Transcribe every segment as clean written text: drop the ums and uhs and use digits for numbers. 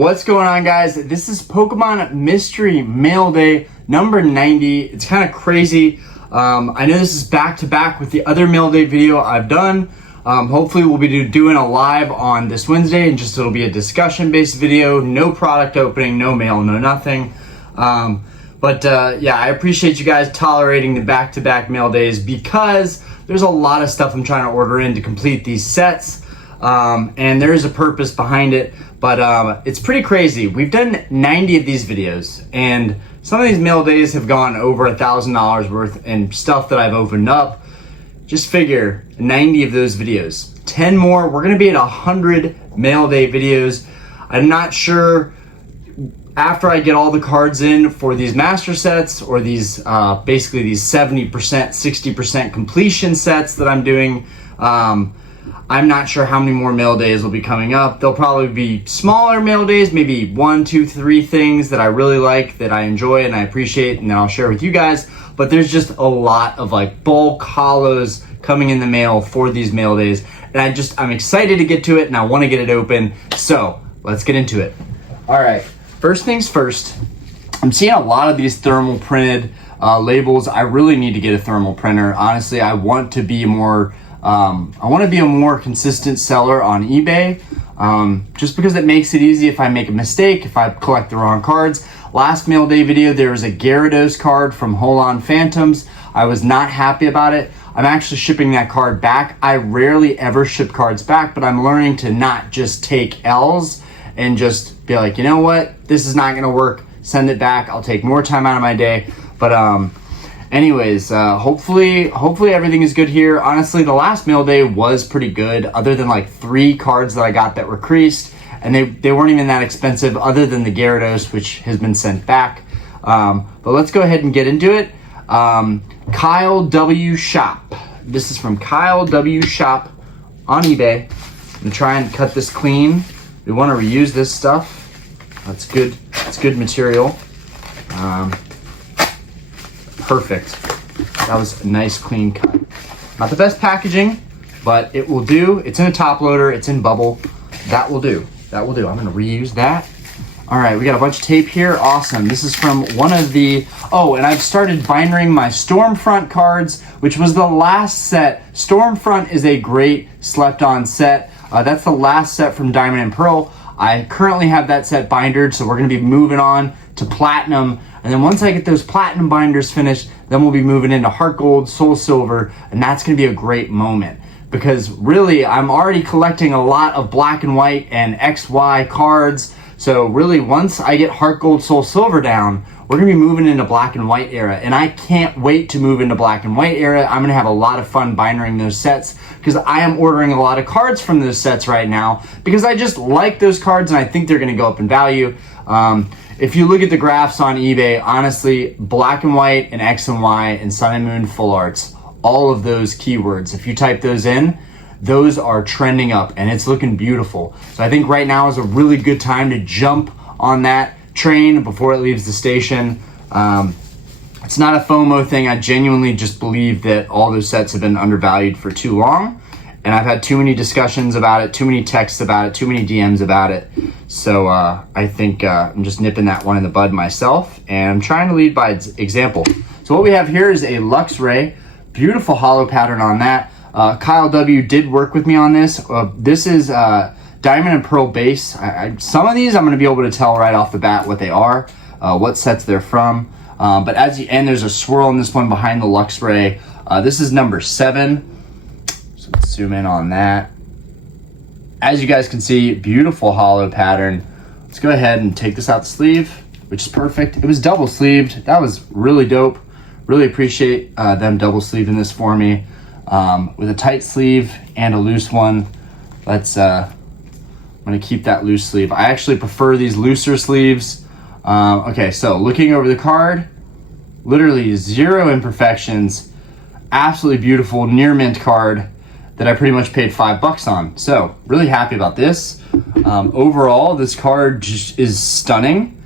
What's going on, guys? This is Pokemon Mystery Mail Day number 90. It's kind of crazy. I know this is back to back with the other Mail Day video I've done. Hopefully we'll be doing a live on this Wednesday, and it'll be a discussion based video, no product opening, no mail, no nothing. Yeah, I appreciate you guys tolerating the back to back mail days because there's a lot of stuff I'm trying to order in to complete these sets. And there is a purpose behind it, but it's pretty crazy. We've done 90 of these videos, and some of these mail days have gone over $1,000 worth and stuff that I've opened up. Just figure 90 of those videos, 10 more. We're gonna be at 100 mail day videos. I'm not sure after I get all the cards in for these master sets or these basically these 70%, 60% completion sets that I'm doing. I'm not sure how many more mail days will be coming up. There'll probably be smaller mail days, maybe 1, 2, 3 things that I really like, that I enjoy and I appreciate, and then I'll share with you guys. But there's just a lot of like bulk hollows coming in the mail for these mail days. And I'm excited to get to it, and I want to get it open. So let's get into it. All right, first things first, I'm seeing a lot of these thermal printed labels. I really need to get a thermal printer. Honestly, I want to be more a more consistent seller on eBay, just because it makes it easy if I make a mistake, if I collect the wrong cards. Last mail day video, there was a Gyarados card from Holon Phantoms. I was not happy about it. I'm actually shipping that card back. I rarely ever ship cards back, but I'm learning to not just take L's and just be like, you know what, this is not gonna work, send it back. I'll take more time out of my day. But anyways, hopefully everything is good here. Honestly, the last mail day was pretty good, other than like 3 cards that I got that were creased, and they weren't even that expensive, other than the Gyarados, which has been sent back. But let's go ahead and get into it. Kyle W. Shop. This is from Kyle W. Shop on eBay. I'm gonna try and cut this clean. We want to reuse this stuff. That's good. It's good material. Perfect. That was a nice clean cut. Not the best packaging, but it will do. It's in a top loader. It's in bubble. That will do. That will do. I'm gonna reuse that. All right, we got a bunch of tape here. Awesome. This is from one of the, and I've started binding my Stormfront cards, which was the last set. Stormfront is a great slept on set. That's the last set from Diamond and Pearl. I currently have that set bindered, so we're gonna be moving on to Platinum. And then once I get those Platinum binders finished, then we'll be moving into Heart Gold, Soul Silver, and that's gonna be a great moment. Because really, I'm already collecting a lot of Black and White and XY cards. So really, once I get Heart Gold, Soul Silver down, we're gonna be moving into Black and White era. And I can't wait to move into Black and White era. I'm gonna have a lot of fun binding those sets, because I am ordering a lot of cards from those sets right now, because I just like those cards and I think they're gonna go up in value. If you look at the graphs on eBay, honestly, Black and White and X and Y and Sun and Moon full arts, all of those keywords, if you type those in, those are trending up and it's looking beautiful. So I think right now is a really good time to jump on that train before it leaves the station. It's not a FOMO thing. I genuinely just believe that all those sets have been undervalued for too long. And I've had too many discussions about it, too many texts about it, too many DMs about it. So I think I'm just nipping that one in the bud myself, and I'm trying to lead by example. So what we have here is a Luxray, beautiful hollow pattern on that. Kyle W. did work with me on this. This is Diamond and Pearl base. Some of these I'm going to be able to tell right off the bat what they are, what sets they're from. But and there's a swirl in this one behind the Luxray. This is number 7. So let's zoom in on that. As you guys can see, beautiful hollow pattern. Let's go ahead and take this out the sleeve, which is perfect. It was double sleeved. That was really dope. Really appreciate them double sleeving this for me. With a tight sleeve and a loose one. I'm gonna keep that loose sleeve. I actually prefer these looser sleeves. Okay, so looking over the card, literally 0 imperfections. Absolutely beautiful near mint card that I pretty much paid $5 on. So really happy about this. Overall, this card just is stunning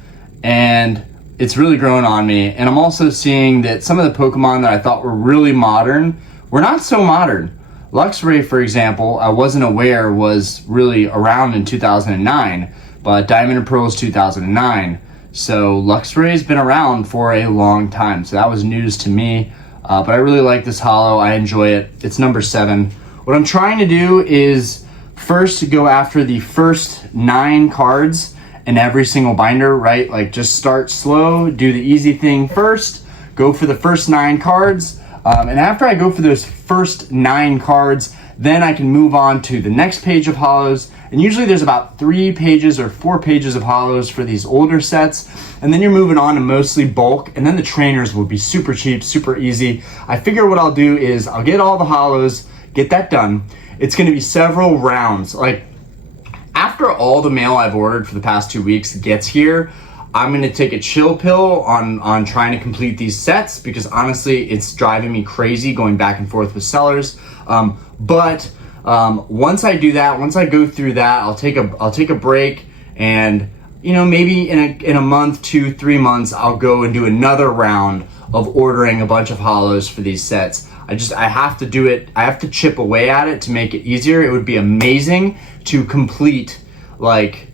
and it's really grown on me. And I'm also seeing that some of the Pokemon that I thought were really modern were not so modern. Luxray, for example, I wasn't aware was really around in 2009, but Diamond and Pearl is 2009. So Luxray's been around for a long time. So that was news to me, but I really like this holo. I enjoy it. It's number 7. What I'm trying to do is first go after the first 9 cards in every single binder, right? Like just start slow, do the easy thing first, go for the first 9 cards. And after I go for those first 9 cards, then I can move on to the next page of holos. And usually there's about 3 pages or 4 pages of holos for these older sets. And then you're moving on to mostly bulk. And then the trainers will be super cheap, super easy. I figure what I'll do is I'll get all the holos, get that done. It's gonna be several rounds. Like after all the mail I've ordered for the past 2 weeks gets here, I'm gonna take a chill pill on trying to complete these sets, because honestly, it's driving me crazy going back and forth with sellers. But once I do that, once I go through that, I'll take a break, and maybe in a month, 2-3 months, I'll go and do another round of ordering a bunch of holos for these sets. I have to do it. I have to chip away at it to make it easier. It would be amazing to complete, like,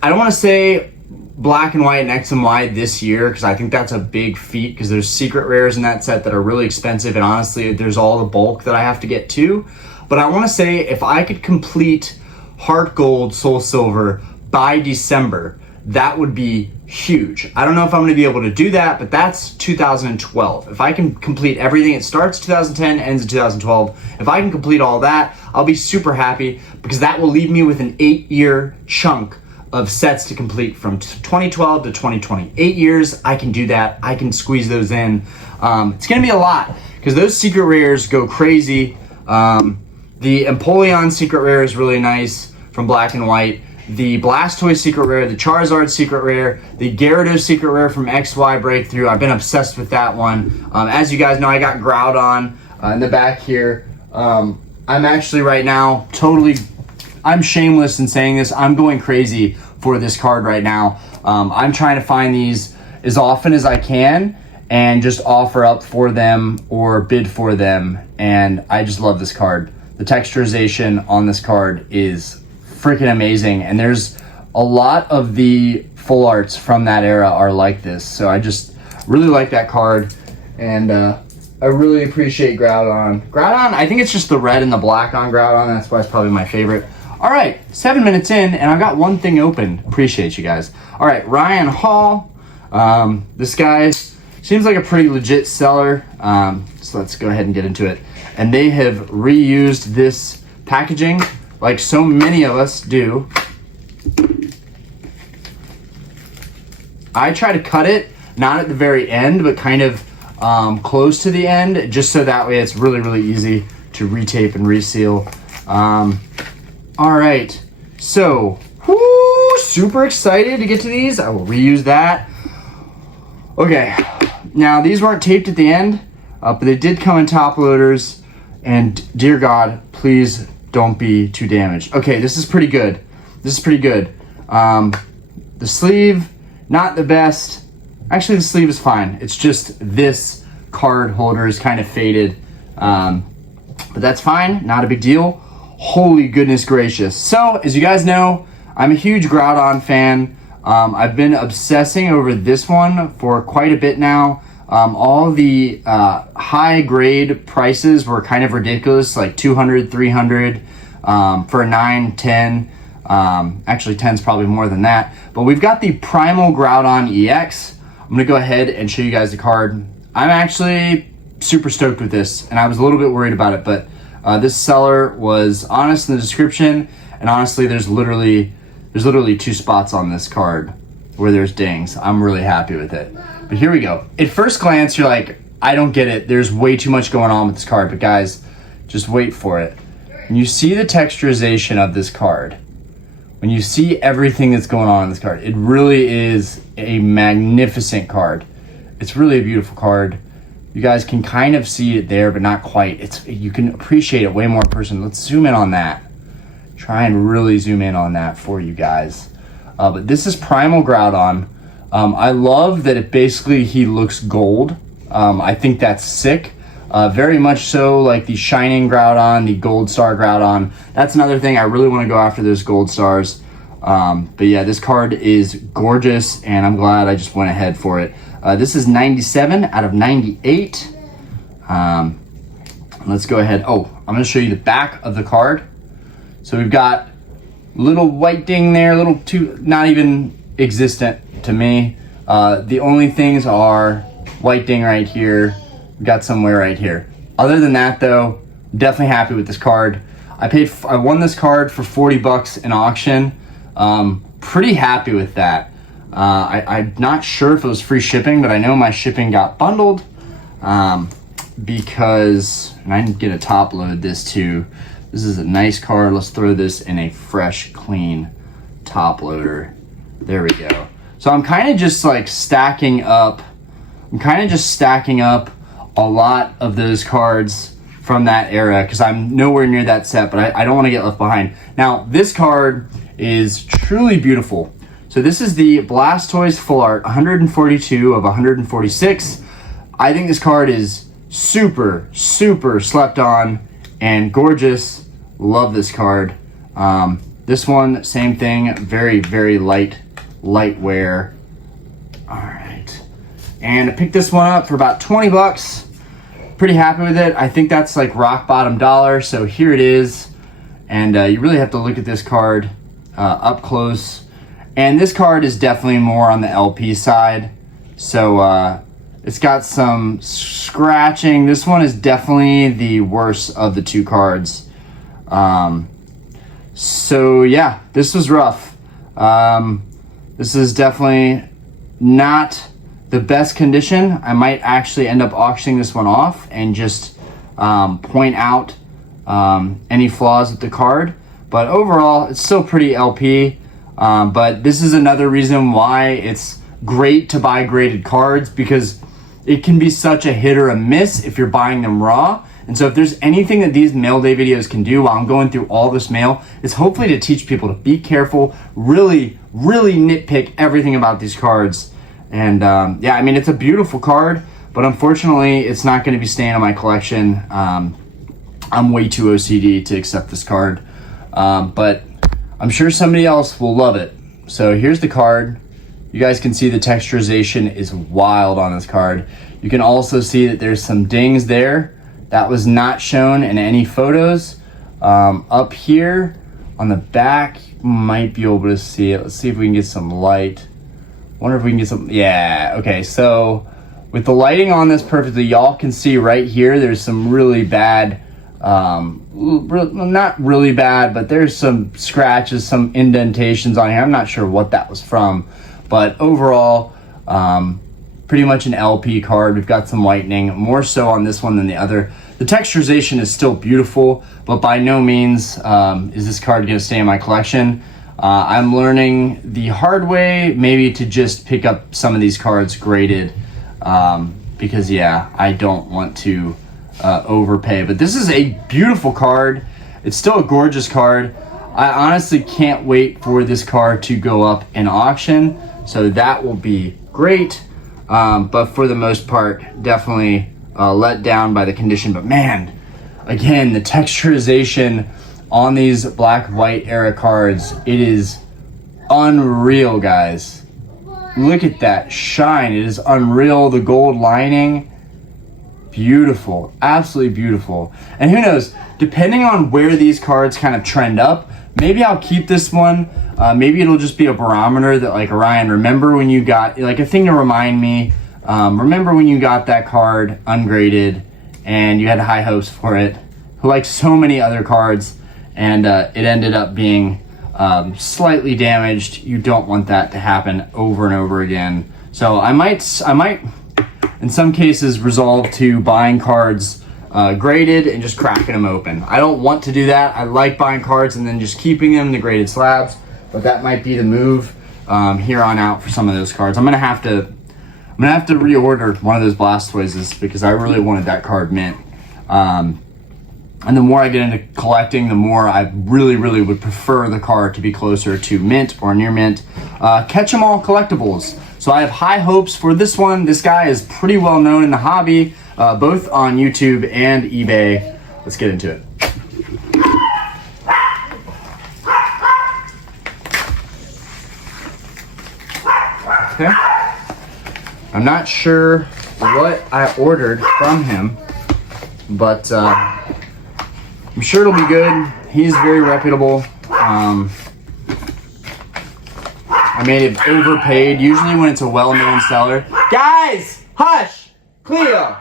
I don't want to say black and white and X and Y this year, because I think that's a big feat, because there's secret rares in that set that are really expensive, and honestly there's all the bulk that I have to get too. But I want to say if I could complete Heart Gold, Soul Silver by December, that would be huge. I don't know if I'm going to be able to do that, but that's 2012. If I can complete everything, it starts 2010, ends in 2012. If I can complete all that, I'll be super happy, because that will leave me with an 8-year chunk of sets to complete from 2012 to 2020. 8 years, I can do that. I can squeeze those in. It's gonna be a lot, because those secret rares go crazy. The Empoleon secret rare is really nice from Black and White. The Blastoise secret rare, the Charizard secret rare, the Gyarados secret rare from XY Breakthrough. I've been obsessed with that one. As you guys know, I got Groudon in the back here. I'm actually right now I'm shameless in saying this. I'm going crazy for this card right now. I'm trying to find these as often as I can and just offer up for them or bid for them. And I just love this card. The texturization on this card is freaking amazing. And there's a lot of the full arts from that era are like this. So I just really like that card. And I really appreciate Groudon. Groudon, I think it's just the red and the black on Groudon. That's why it's probably my favorite. All right, 7 minutes in, and I've got one thing open. Appreciate you guys. All right, Ryan Hall. This guy seems like a pretty legit seller. So let's go ahead and get into it. And they have reused this packaging like so many of us do. I try to cut it, not at the very end, but kind of close to the end, just so that way it's really, really easy to retape and reseal. All right, so super excited to get to these. I will reuse that. Okay, now these weren't taped at the end, but they did come in top loaders, and dear God, please don't be too damaged. Okay, this is pretty good. This is pretty good. The sleeve, not the best. Actually, the sleeve is fine. It's just this card holder is kind of faded, but that's fine, not a big deal. Holy goodness gracious. So, as you guys know, I'm a huge Groudon fan. I've been obsessing over this one for quite a bit now. All the high grade prices were kind of ridiculous, like 200, 300 for a 9, 10. Actually, 10's probably more than that. But we've got the Primal Groudon EX. I'm going to go ahead and show you guys the card. I'm actually super stoked with this, and I was a little bit worried about it, but this seller was honest in the description, and honestly, there's literally 2 spots on this card where there's dings. I'm really happy with it. But here we go. At first glance, you're like, I don't get it. There's way too much going on with this card, but guys, just wait for it. When you see the texturization of this card, when you see everything that's going on in this card, it really is a magnificent card. It's really a beautiful card. You guys can kind of see it there, but not quite. You can appreciate it way more in person. Let's zoom in on that. Try and really zoom in on that for you guys. But this is Primal Groudon. I love that he looks gold. I think that's sick. Very much so like the Shining Groudon, the Gold Star Groudon. That's another thing. I really want to go after those Gold Stars. But yeah, this card is gorgeous, and I'm glad I just went ahead for it. This is 97 out of 98. Let's go ahead. Oh, I'm going to show you the back of the card. So we've got little white ding there, not even existent to me. The only things are white ding right here. We've got somewhere right here. Other than that, though, definitely happy with this card. I won this card for 40 bucks in auction. Pretty happy with that. I'm not sure if it was free shipping, but I know my shipping got bundled because, and I didn't get a top load this too. This is a nice card. Let's throw this in a fresh, clean top loader. There we go. So I'm kind of just like stacking up. A lot of those cards from that era because I'm nowhere near that set, but I don't want to get left behind. Now, this card is truly beautiful. So this is the Blastoise Full Art, 142 of 146. I think this card is super, super slept on and gorgeous. Love this card. This one, same thing, very, very light wear. All right. And I picked this one up for about 20 bucks. Pretty happy with it. I think that's like rock bottom dollar. So here it is. And you really have to look at this card up close. And this card is definitely more on the LP side. So it's got some scratching. This one is definitely the worst of the two cards. So yeah, this was rough. This is definitely not the best condition. I might actually end up auctioning this one off and just point out any flaws with the card. But overall, it's still pretty LP. But this is another reason why it's great to buy graded cards, because it can be such a hit or a miss if you're buying them raw. And so if there's anything that these mail day videos can do while I'm going through all this mail, it's hopefully to teach people to be careful, really, really nitpick everything about these cards. And yeah, I mean, it's a beautiful card, but unfortunately, it's not going to be staying in my collection. I'm way too OCD to accept this card, but I'm sure somebody else will love it. So here's the card. You guys can see the texturization is wild on this card. You can also see that there's some dings there. That was not shown in any photos. Up here on the back, you might be able to see it. Let's see if we can get some light. Wonder if we can get some, yeah, okay. So with the lighting on this perfectly, y'all can see right here, there's some really bad, not really bad, but there's some scratches, some indentations on here. I'm not sure what that was from, but overall, pretty much an LP card. We've got some whitening, more so on this one than the other. The texturization is still beautiful, but by no means is this card gonna stay in my collection. I'm learning the hard way, maybe to just pick up some of these cards graded, because yeah, I don't want to overpay. But this is a beautiful card. It's still a gorgeous card. I honestly can't wait for this card to go up in auction, so that will be great. But for the most part, definitely let down by the condition. But man, again, the texturization on these black white era cards, it is unreal, guys. Look at that shine. It is unreal. The gold lining, beautiful, absolutely beautiful. And who knows, depending on where these cards kind of trend up, maybe I'll keep this one. Maybe it'll just be a barometer that, like, Orion, remember when you got, like, a thing to remind me, remember when you got that card ungraded and you had high hopes for it, like so many other cards, and it ended up being slightly damaged. You don't want that to happen over and over again. So I might in some cases resolve to buying cards graded and just cracking them open. I don't want to do that. I like buying cards and then just keeping them in the graded slabs, but that might be the move here on out for some of those cards. I'm gonna have to reorder one of those Blastoises because I really wanted that card mint. And the more I get into collecting, the more I really, really would prefer the card to be closer to mint or near mint. Catch 'em all collectibles. So I have high hopes for this one. This guy is pretty well known in the hobby, both on YouTube and eBay. Let's get into it. Okay. I'm not sure what I ordered from him, but I'm sure it'll be good. He's very reputable. I may have overpaid. Usually when it's a well-known seller. Guys, hush! Cleo!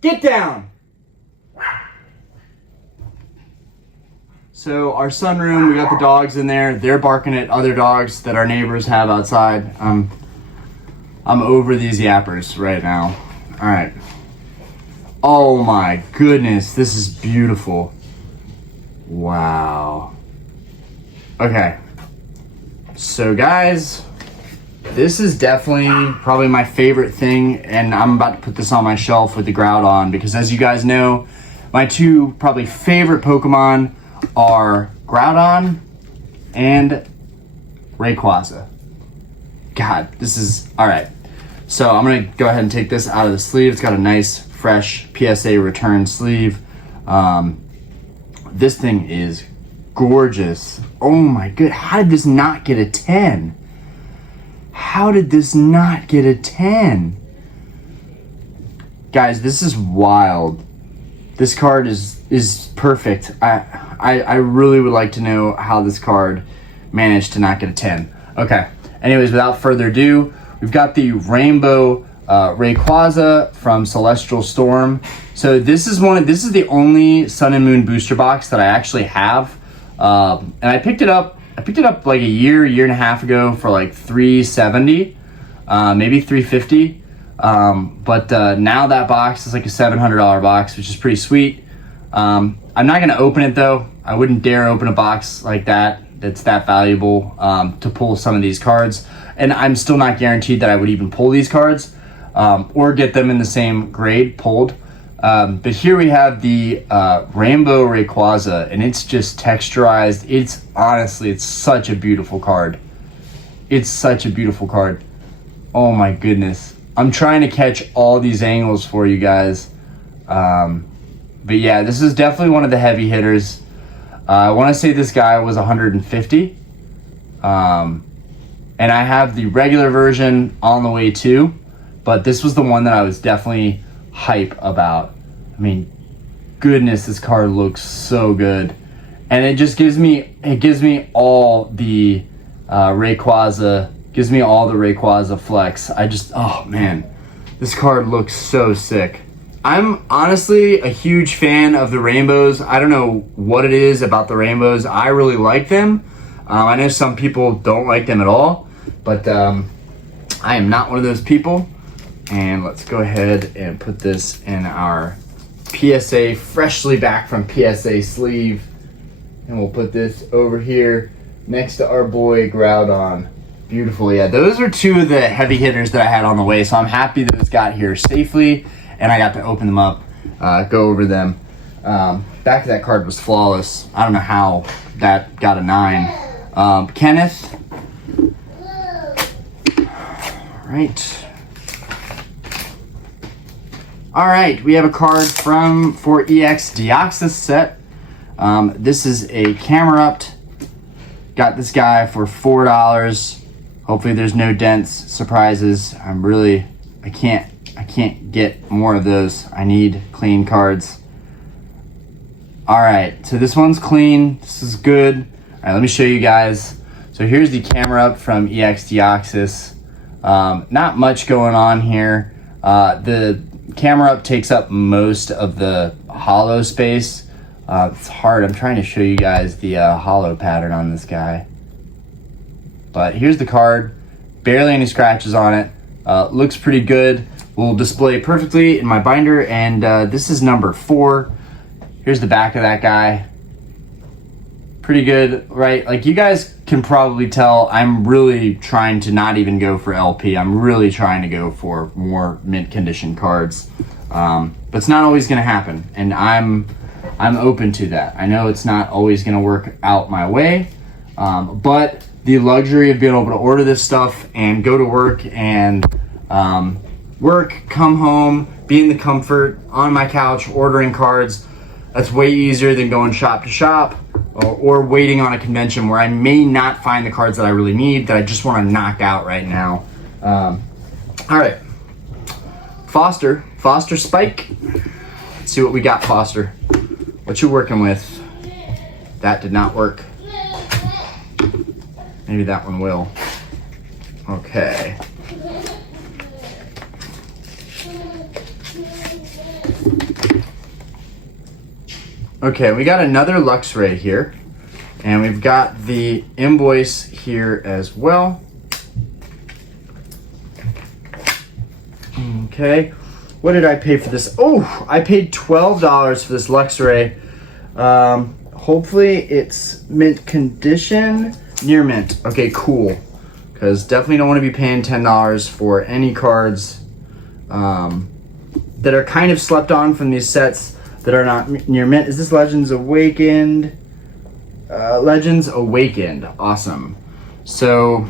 Get down! So our sunroom, we got the dogs in there. They're barking at other dogs that our neighbors have outside. I'm over these yappers right now. All right. Oh my goodness, this is beautiful. Wow. Okay. So guys, this is definitely probably my favorite thing, and I'm about to put this on my shelf with the Groudon because, as you guys know, my two probably favorite Pokemon are Groudon and Rayquaza. God, this is all right. So I'm gonna go ahead and take this out of the sleeve. It's got a nice, fresh PSA return sleeve. This thing is gorgeous. Oh my good, how did this not get a 10? How did this not get a 10? Guys, this is wild. This card is perfect. I really would like to know how this card managed to not get a 10. Okay, anyways, without further ado, we've got the Rainbow Rayquaza from Celestial Storm. So this is the only Sun and Moon booster box that I actually have. And I picked it up like a year and a half ago for like $370, maybe $350. But now that box is like a $700 box, which is pretty sweet. I'm not gonna open it though. I wouldn't dare open a box like that that's that valuable to pull some of these cards. And I'm still not guaranteed that I would even pull these cards or get them in the same grade pulled. But here we have the Rainbow Rayquaza, and it's just texturized. It's such a beautiful card. It's such a beautiful card. Oh my goodness. I'm trying to catch all these angles for you guys. But yeah, this is definitely one of the heavy hitters. I want to say this guy was 150. And I have the regular version on the way too, but this was the one that I was definitely hype about. I mean, goodness, this card looks so good. And it just gives me all the Rayquaza, gives me all the Rayquaza flex. Oh man, this card looks so sick. I'm honestly a huge fan of the rainbows. I don't know what it is about the rainbows. I really like them. I know some people don't like them at all, but I am not one of those people. And let's go ahead and put this in our PSA, freshly back from PSA sleeve. And we'll put this over here next to our boy Groudon. Beautiful. Yeah, those are two of the heavy hitters that I had on the way, so I'm happy those got here safely and I got to open them up, go over them. Back of that card was flawless. I don't know how that got a 9. Kenneth. All right, we have a card for EX Deoxys set. This is a camera upped. Got this guy for $4. Hopefully there's no dents, surprises. I can't get more of those. I need clean cards. All right, so this one's clean. This is good. All right, let me show you guys. So here's the camera up from EX Deoxys. Not much going on here. The camera up takes up most of the hollow space. It's hard. I'm trying to show you guys the hollow pattern on this guy. But here's the card. Barely any scratches on it. Looks pretty good. Will display perfectly in my binder. And this is number 4. Here's the back of that guy. Pretty good, right? Like, you guys can probably tell I'm really trying to not even go for LP. I'm really trying to go for more mint condition cards. But it's not always going to happen. And I'm open to that. I know it's not always going to work out my way. But the luxury of being able to order this stuff and go to work and come home, be in the comfort on my couch, ordering cards, that's way easier than going shop to shop or waiting on a convention where I may not find the cards that I really need, that I just want to knock out right now. All right, Foster Spike. Let's see what we got, Foster. What you working with? That did not work. Maybe that one will. Okay. Okay, we got another Luxray here, and we've got the invoice here as well. Okay, what did I pay for this? Oh, I paid $12 for this Luxray. Hopefully it's mint condition, near mint. Okay, cool. Because definitely don't want to be paying $10 for any cards that are kind of slept on from these sets that are not near mint. Is this Legends Awakened? Legends Awakened, awesome. So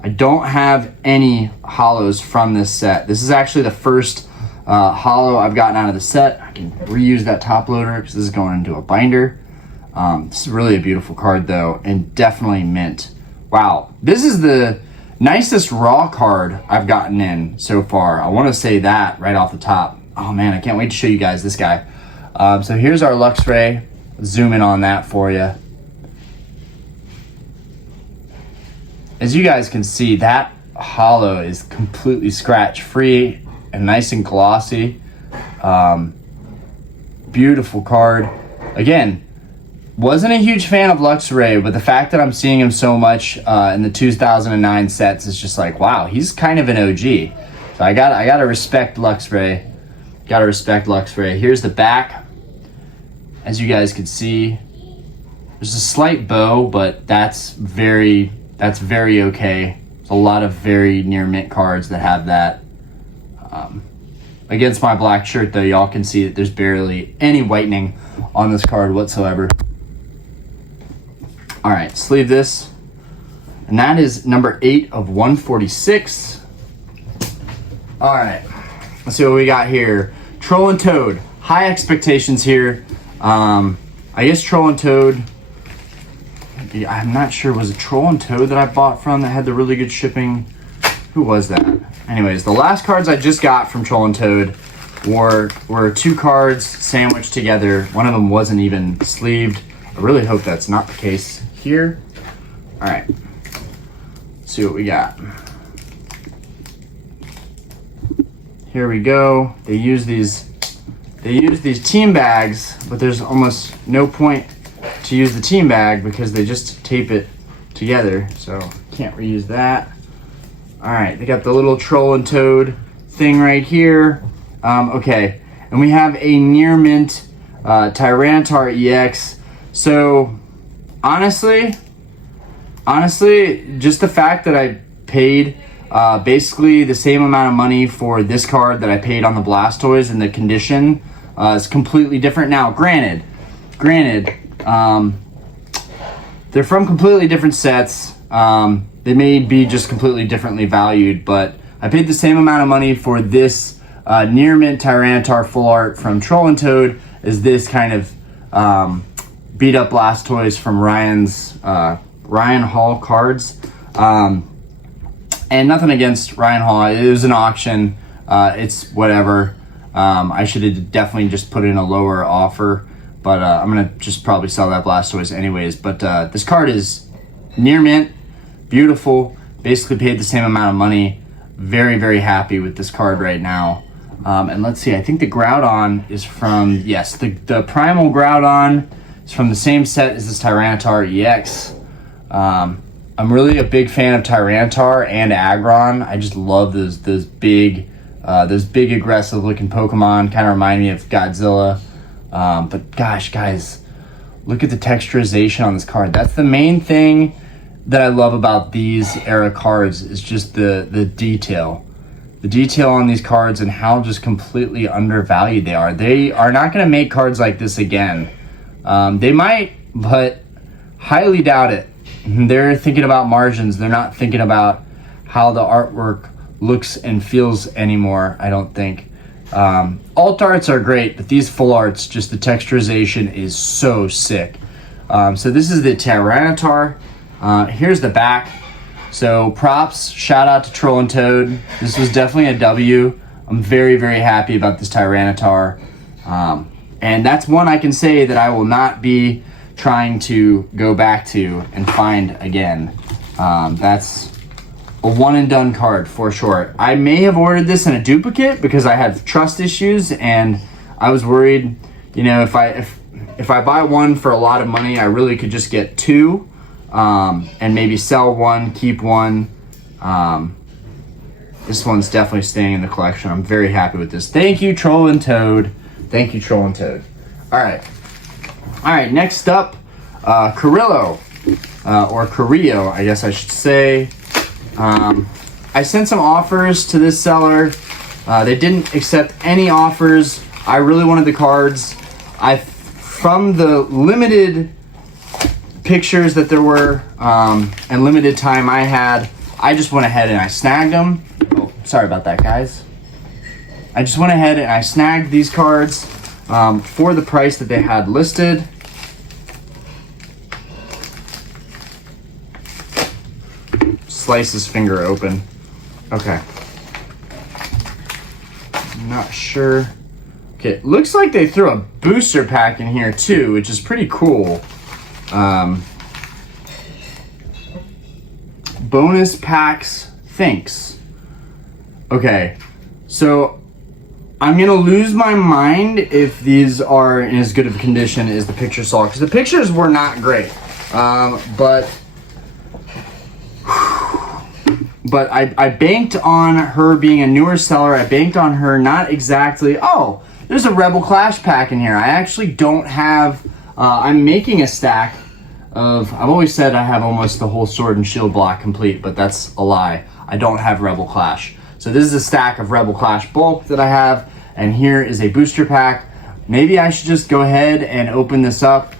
I don't have any hollows from this set. This is actually the first hollow I've gotten out of the set. I can reuse that top loader because this is going into a binder. This is really a beautiful card though, and definitely mint. Wow, this is the nicest raw card I've gotten in so far. I want to say that right off the top. Oh man, I can't wait to show you guys this guy. So here's our Luxray. Zoom in on that for you. As you guys can see, that hollow is completely scratch free and nice and glossy. Beautiful card. Again, wasn't a huge fan of Luxray, but the fact that I'm seeing him so much in the 2009 sets is just like, wow, he's kind of an OG. So I gotta respect Luxray. Gotta respect Luxray. Here's the back. As you guys can see, there's a slight bow, but that's very okay. There's a lot of very near mint cards that have that. Against my black shirt though, y'all can see that there's barely any whitening on this card whatsoever. All right, sleeve this. And that is number 8 of 146. All right, let's see what we got here. Troll and Toad, high expectations here. I guess Troll and Toad, I'm not sure, was it Troll and Toad that I bought from that had the really good shipping? Who was that? Anyways, the last cards I just got from Troll and Toad were 2 cards sandwiched together. One of them wasn't even sleeved. I really hope that's not the case here. All right, let's see what we got. Here we go. They use these team bags, but there's almost no point to use the team bag because they just tape it together, so can't reuse that. All right, they got the little Troll and Toad thing right here. Okay, and we have a near mint Tyranitar EX. So honestly, just the fact that I paid basically the same amount of money for this card that I paid on the Blastoise, and the condition is completely different. Now, granted, they're from completely different sets. They may be just completely differently valued, but I paid the same amount of money for this near mint Tyranitar full art from Troll and Toad as this kind of beat up Blastoise from Ryan Hall cards. And nothing against Ryan Hall. It was an auction. It's whatever. I should have definitely just put in a lower offer, but I'm gonna just probably sell that Blastoise anyways. But this card is near mint, beautiful. Basically paid the same amount of money. Very, very happy with this card right now. And let's see, I think the Groudon is from, yes, the Primal Groudon is from the same set as this Tyranitar EX. I'm really a big fan of Tyranitar and Aggron. I just love those big aggressive looking Pokemon. Kind of remind me of Godzilla. But gosh, guys, look at the texturization on this card. That's the main thing that I love about these era cards, is just the detail. The detail on these cards and how just completely undervalued they are. They are not going to make cards like this again. They might, but highly doubt it. They're thinking about margins. They're not thinking about how the artwork looks and feels anymore, I don't think. Alt arts are great, but these full arts, just the texturization is so sick. So this is the Tyranitar. Here's the back. So props, shout out to Troll and Toad. This was definitely a W. I'm very, very happy about this Tyranitar. And that's one I can say that I will not be trying to go back to and find again. That's a one and done card for sure. I may have ordered this in a duplicate because I had trust issues and I was worried, you know, if I buy one for a lot of money, I really could just get two. And maybe sell one, keep one. This one's definitely staying in the collection. I'm very happy with this. Thank you, Troll and Toad. Thank you, Troll and Toad. All right, next up, Carrillo, or Carrillo, I guess I should say. I sent some offers to this seller. They didn't accept any offers. I really wanted the cards. From the limited pictures that there were and limited time I had, I just went ahead and I snagged them. Oh, sorry about that, guys. I just went ahead and I snagged these cards for the price that they had listed. Slice his finger open. Okay. I'm not sure. Okay, looks like they threw a booster pack in here too, which is pretty cool. Bonus packs, thanks. Okay, so I'm gonna lose my mind if these are in as good of a condition as the pictures saw, because the pictures were not great. But I banked on her being a newer seller. I banked on her not exactly. Oh, there's a Rebel Clash pack in here. I actually don't have. I'm making a stack of. I've always said I have almost the whole Sword and Shield block complete, but that's a lie. I don't have Rebel Clash. So this is a stack of Rebel Clash bulk that I have, and here is a booster pack. Maybe I should just go ahead and open this up.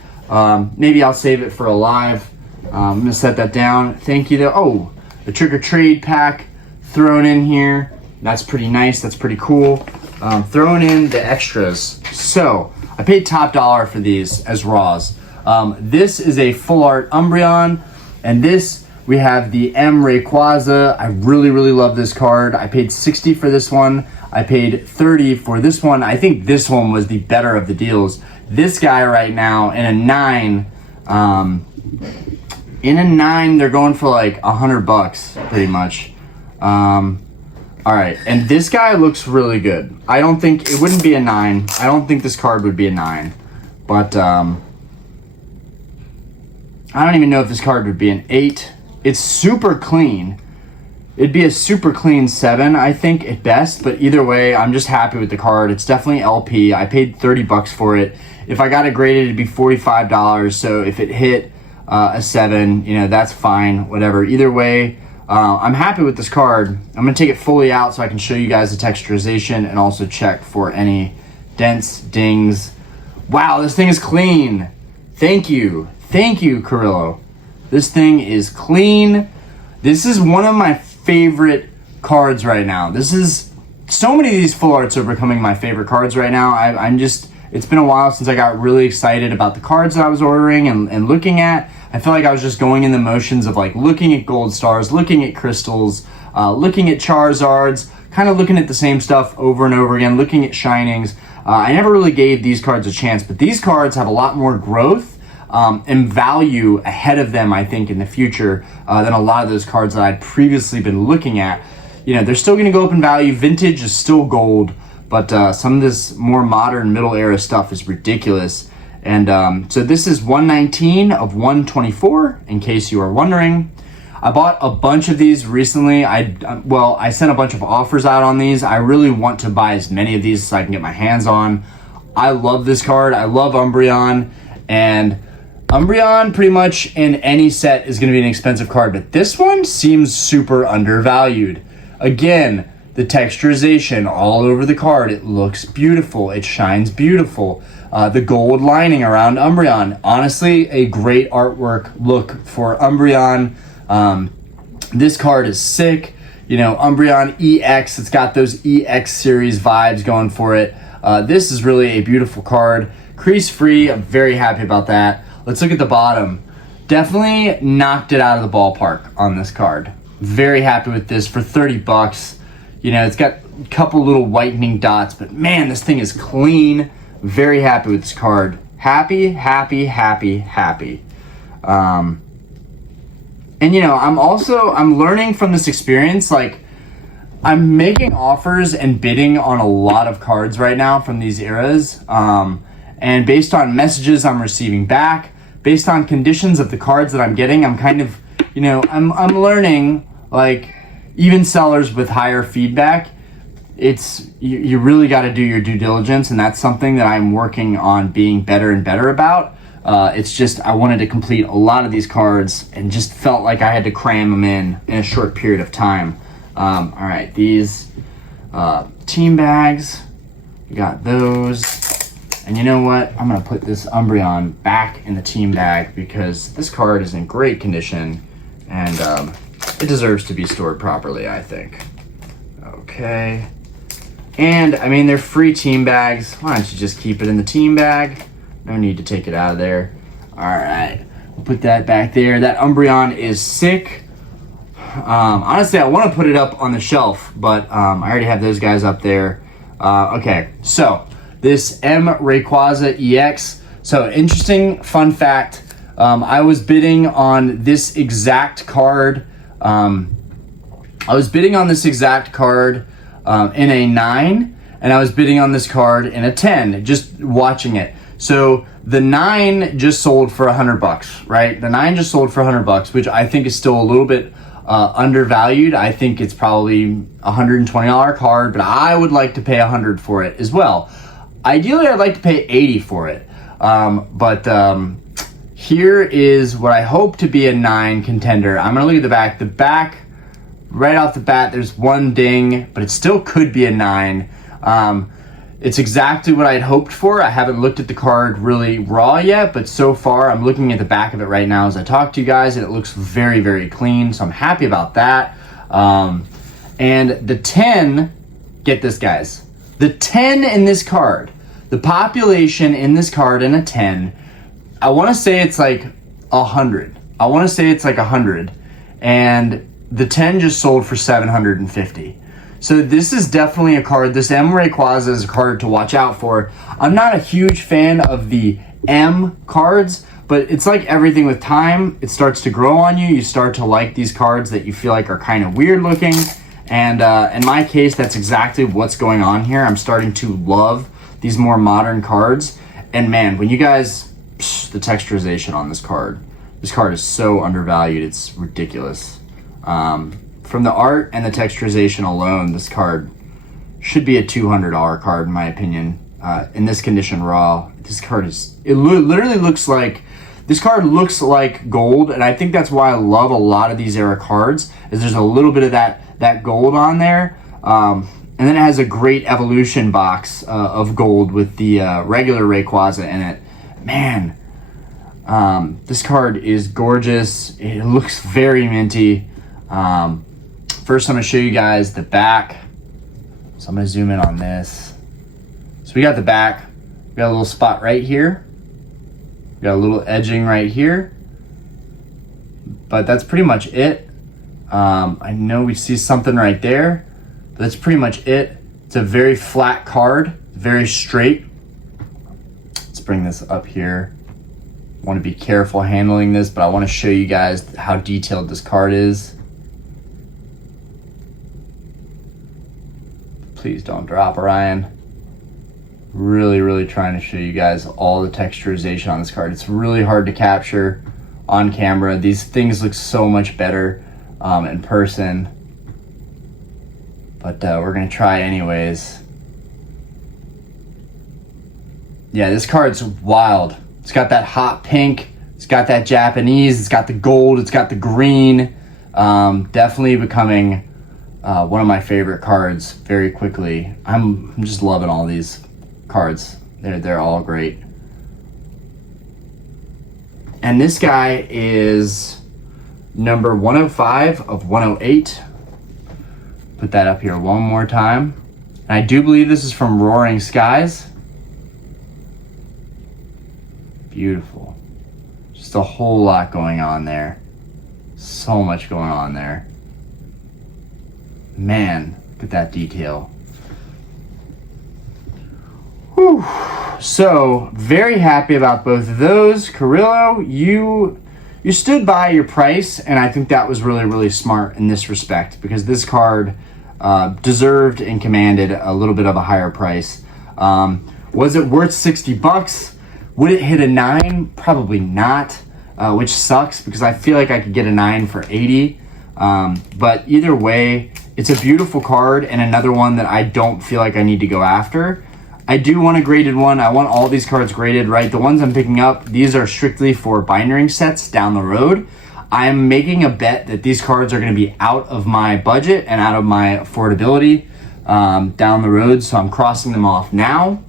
Maybe I'll save it for a live. I'm gonna set that down. Thank you though. Oh, the Trick or Trade pack thrown in here. That's pretty nice. That's pretty cool. Throwing in the extras. So I paid top dollar for these as raws. This is a full art Umbreon, and this we have the M. Rayquaza. I really, really love this card. I paid $60 for this one. I paid $30 for this one. I think this one was the better of the deals. This guy right now in a 9, they're going for like $100 pretty much. All right, and this guy looks really good. I don't think it wouldn't be a 9. I don't think this card would be a 9, but I don't even know if this card would be an 8. It's super clean. It'd be a super clean 7, I think, at best. But either way, I'm just happy with the card. It's definitely LP. I paid $30 for it. If I got it graded, it'd be $45. So if it hit a 7, you know, that's fine. Whatever. Either way, I'm happy with this card. I'm going to take it fully out so I can show you guys the texturization and also check for any dents, dings. Wow, this thing is clean. Thank you. Thank you, Carrillo. This thing is clean. This is one of my favorite cards right now. This is, so many of these full arts are becoming my favorite cards right now. I'm just, it's been a while since I got really excited about the cards that I was ordering and looking at. I feel like I was just going in the motions of like looking at gold stars, looking at crystals, looking at Charizards, kind of looking at the same stuff over and over again, looking at shinings. I never really gave these cards a chance, but these cards have a lot more growth and value ahead of them, I think, in the future than a lot of those cards that I'd previously been looking at. You know, they're still going to go up in value. Vintage is still gold, but some of this more modern middle era stuff is ridiculous. And so this is 119 of 124, in case you are wondering. I bought a bunch of these recently. I sent a bunch of offers out on these. I really want to buy as many of these as I can get my hands on. I love this card. I love Umbreon, and Umbreon pretty much in any set is going to be an expensive card, but this one seems super undervalued. Again, the texturization all over the card, it looks beautiful. It shines beautiful. The gold lining around Umbreon, honestly, a great artwork look for Umbreon. This card is sick. You know, Umbreon EX, it's got those EX series vibes going for it. This is really a beautiful card. Crease free, I'm very happy about that. let's look at the bottom. Definitely knocked it out of the ballpark on this card. Very happy with this for 30 bucks. You know, it's got a couple little whitening dots, but man, this thing is clean. Very happy with this card. Happy, happy, happy, happy. And you know, I'm learning from this experience. Like, I'm making offers and bidding on a lot of cards right now from these eras. And based on messages I'm receiving back, based on conditions of the cards that I'm getting, I'm kind of, you know, I'm learning, like, even sellers with higher feedback, you really got to do your due diligence, and that's something that I'm working on being better and better about. It's just, I wanted to complete a lot of these cards and just felt like I had to cram them in a short period of time. All right, these team bags, we got those. And you know what? I'm going to put this Umbreon back in the team bag because this card is in great condition and it deserves to be stored properly, I think. Okay. And, I mean, they're free team bags. Why don't you just keep it in the team bag? No need to take it out of there. All right. We'll put that back there. That Umbreon is sick. Honestly, I want to put it up on the shelf, but I already have those guys up there. Okay, so this M Rayquaza EX. So interesting fun fact. I was bidding on this exact card. I was bidding on this exact card in a 9, and I was bidding on this card in a 10, just watching it. So the 9 just sold for $100, right? The 9 just sold for $100, which I think is still a little bit undervalued. I think it's probably $120 card, but I would like to pay $100 for it as well. Ideally, I'd like to pay $80 for it. Here is what I hope to be a 9 contender. I'm gonna look at the back. The back, right off the bat, there's one ding, but it still could be a 9. It's exactly what I had hoped for. I haven't looked at the card really raw yet, but so far I'm looking at the back of it right now as I talk to you guys, and it looks very, very clean, so I'm happy about that. And the 10, get this, guys. The 10 in this card, the population in this card in a 10, I want to say it's like 100. I want to say it's like 100. And the 10 just sold for 750. So this is definitely a card. This M Rayquaza is a card to watch out for. I'm not a huge fan of the M cards, but it's like everything with time. It starts to grow on you. You start to like these cards that you feel like are kind of weird looking. And in my case, that's exactly what's going on here. I'm starting to love these more modern cards. And man, when you guys, the texturization on this card is so undervalued. It's ridiculous. From the art and the texturization alone, this card should be a $200 card in my opinion. In this condition raw, this card literally looks like, this card looks like gold, and I think that's why I love a lot of these era cards, is there's a little bit of that gold on there. And then it has a great evolution box of gold with the regular Rayquaza in it. Man, this card is gorgeous. It looks very minty. First, I'm going to show you guys the back. So I'm going to zoom in on this. So we got the back. We got a little spot right here. We got a little edging right here. But that's pretty much it. I know we see something right there. But that's pretty much it. It's a very flat card. Very straight. Let's bring this up here. I want to be careful handling this, but I want to show you guys how detailed this card is. Please don't drop, Orion. Really, really trying to show you guys all the texturization on this card. It's really hard to capture on camera. These things look so much better in person. But we're going to try anyways. Yeah, this card's wild. It's got that hot pink. It's got that Japanese. It's got the gold. It's got the green. Definitely becoming one of my favorite cards very quickly. I'm just loving all these cards. They're all great. And this guy is number 105 of 108. Put that up here one more time. And I do believe this is from Roaring Skies. Beautiful. Just a whole lot going on there. So much going on there. Man, look at that detail. Whew. So, very happy about both of those. Carrillo, you stood by your price, and I think that was really, really smart in this respect, because this card deserved and commanded a little bit of a higher price. Was it worth $60? Would it hit a 9? Probably not, which sucks because I feel like I could get a 9 for 80. But either way, it's a beautiful card and another one that I don't feel like I need to go after. I do want a graded one. I want all these cards graded, right? The ones I'm picking up, these are strictly for binding sets down the road. I'm making a bet that these cards are going to be out of my budget and out of my affordability down the road, so I'm crossing them off now.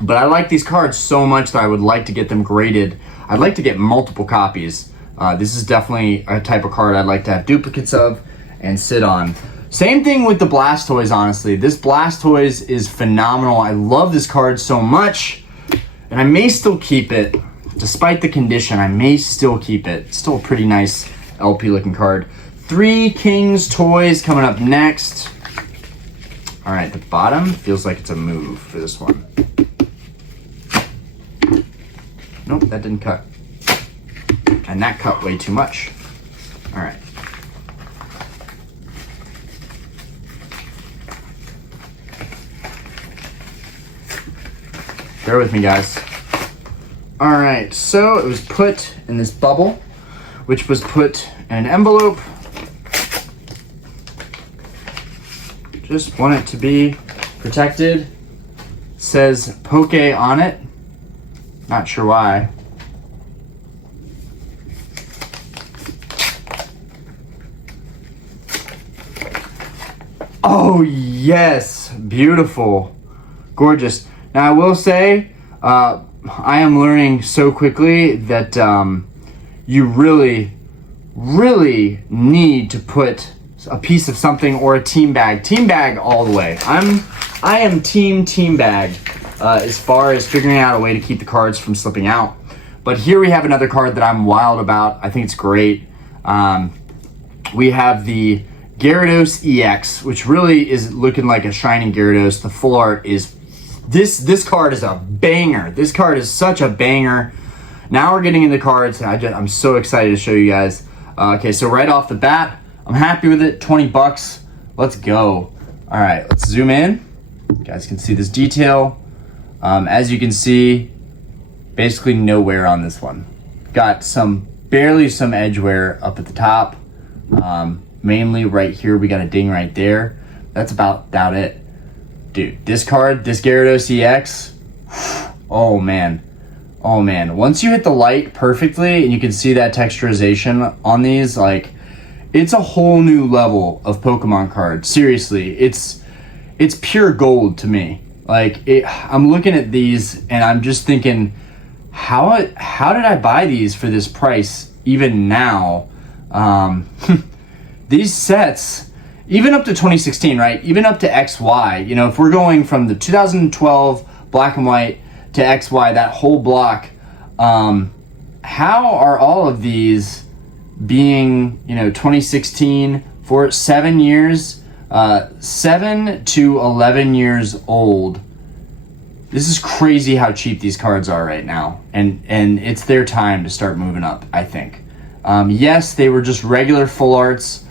But I like these cards so much that I would like to get them graded. I'd like to get multiple copies. This is definitely a type of card I'd like to have duplicates of and sit on. Same thing with the Blastoise, honestly. This Blastoise is phenomenal. I love this card so much, and I may still keep it. Despite the condition, I may still keep it. It's still a pretty nice LP looking card. 3 Kings toys coming up next. All right, the bottom feels like it's a move for this one. Nope, that didn't cut. And that cut way too much. All right. Bear with me, guys. All right, so it was put in this bubble, which was put in an envelope. Just want it to be protected. It says Poke on it. Not sure why. Oh, yes. Beautiful. Gorgeous. Now, I will say, I am learning so quickly that you really, really need to put a piece of something or a team bag. Team bag all the way. I am team bag as far as figuring out a way to keep the cards from slipping out. But here we have another card that I'm wild about. I think it's great. We have the Gyarados EX, which really is looking like a shining Gyarados. The full art is this card is a banger. This card is such a banger. Now we're getting into cards. I'm so excited to show you guys. Okay, so right off the bat, I'm happy with it. $20. Let's go. All right, let's zoom in. You guys can see this detail. As you can see, basically no wear on this one. Got barely some edge wear up at the top. Mainly right here, we got a ding right there. That's about it. Dude, this card, this Gyarados EX, oh man. Once you hit the light perfectly and you can see that texturization on these, like, it's a whole new level of Pokemon card. Seriously, it's pure gold to me. Like, I'm looking at these and I'm just thinking, how did I buy these for this price even now? These sets, even up to 2016, right? Even up to XY, you know, if we're going from the 2012 black and white to XY, that whole block, how are all of these being, 2016 for 7 years, 7 to 11 years old? This is crazy how cheap these cards are right now. And it's their time to start moving up, I think. Yes, they were just regular full arts,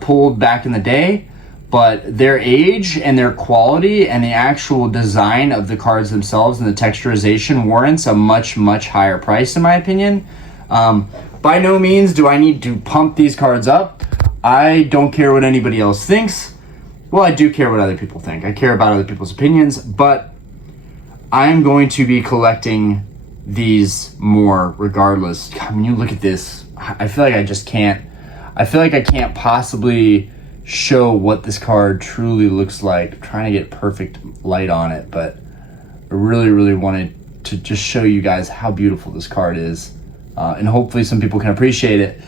pulled back in the day, but their age and their quality and the actual design of the cards themselves and the texturization warrants a much, much higher price, in my opinion. By no means do I need to pump these cards up. I don't care what anybody else thinks. Well, I do care what other people think. I care about other people's opinions, but I'm going to be collecting these more regardless. God, when you look at this, I feel like I just can't. I feel like I can't possibly show what this card truly looks like. I'm trying to get perfect light on it, but I really, really wanted to just show you guys how beautiful this card is, and hopefully some people can appreciate it.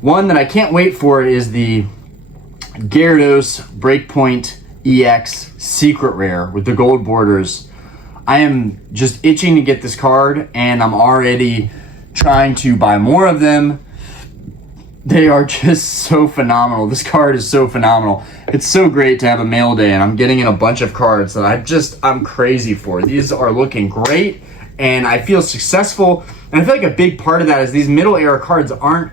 One that I can't wait for is the Gyarados Breakpoint EX Secret Rare with the gold borders. I am just itching to get this card, and I'm already trying to buy more of them. They are just so phenomenal. This card is so phenomenal. It's so great to have a mail day, and I'm getting in a bunch of cards that I'm crazy for. These are looking great, and I feel successful. And I feel like a big part of that is these middle era cards aren't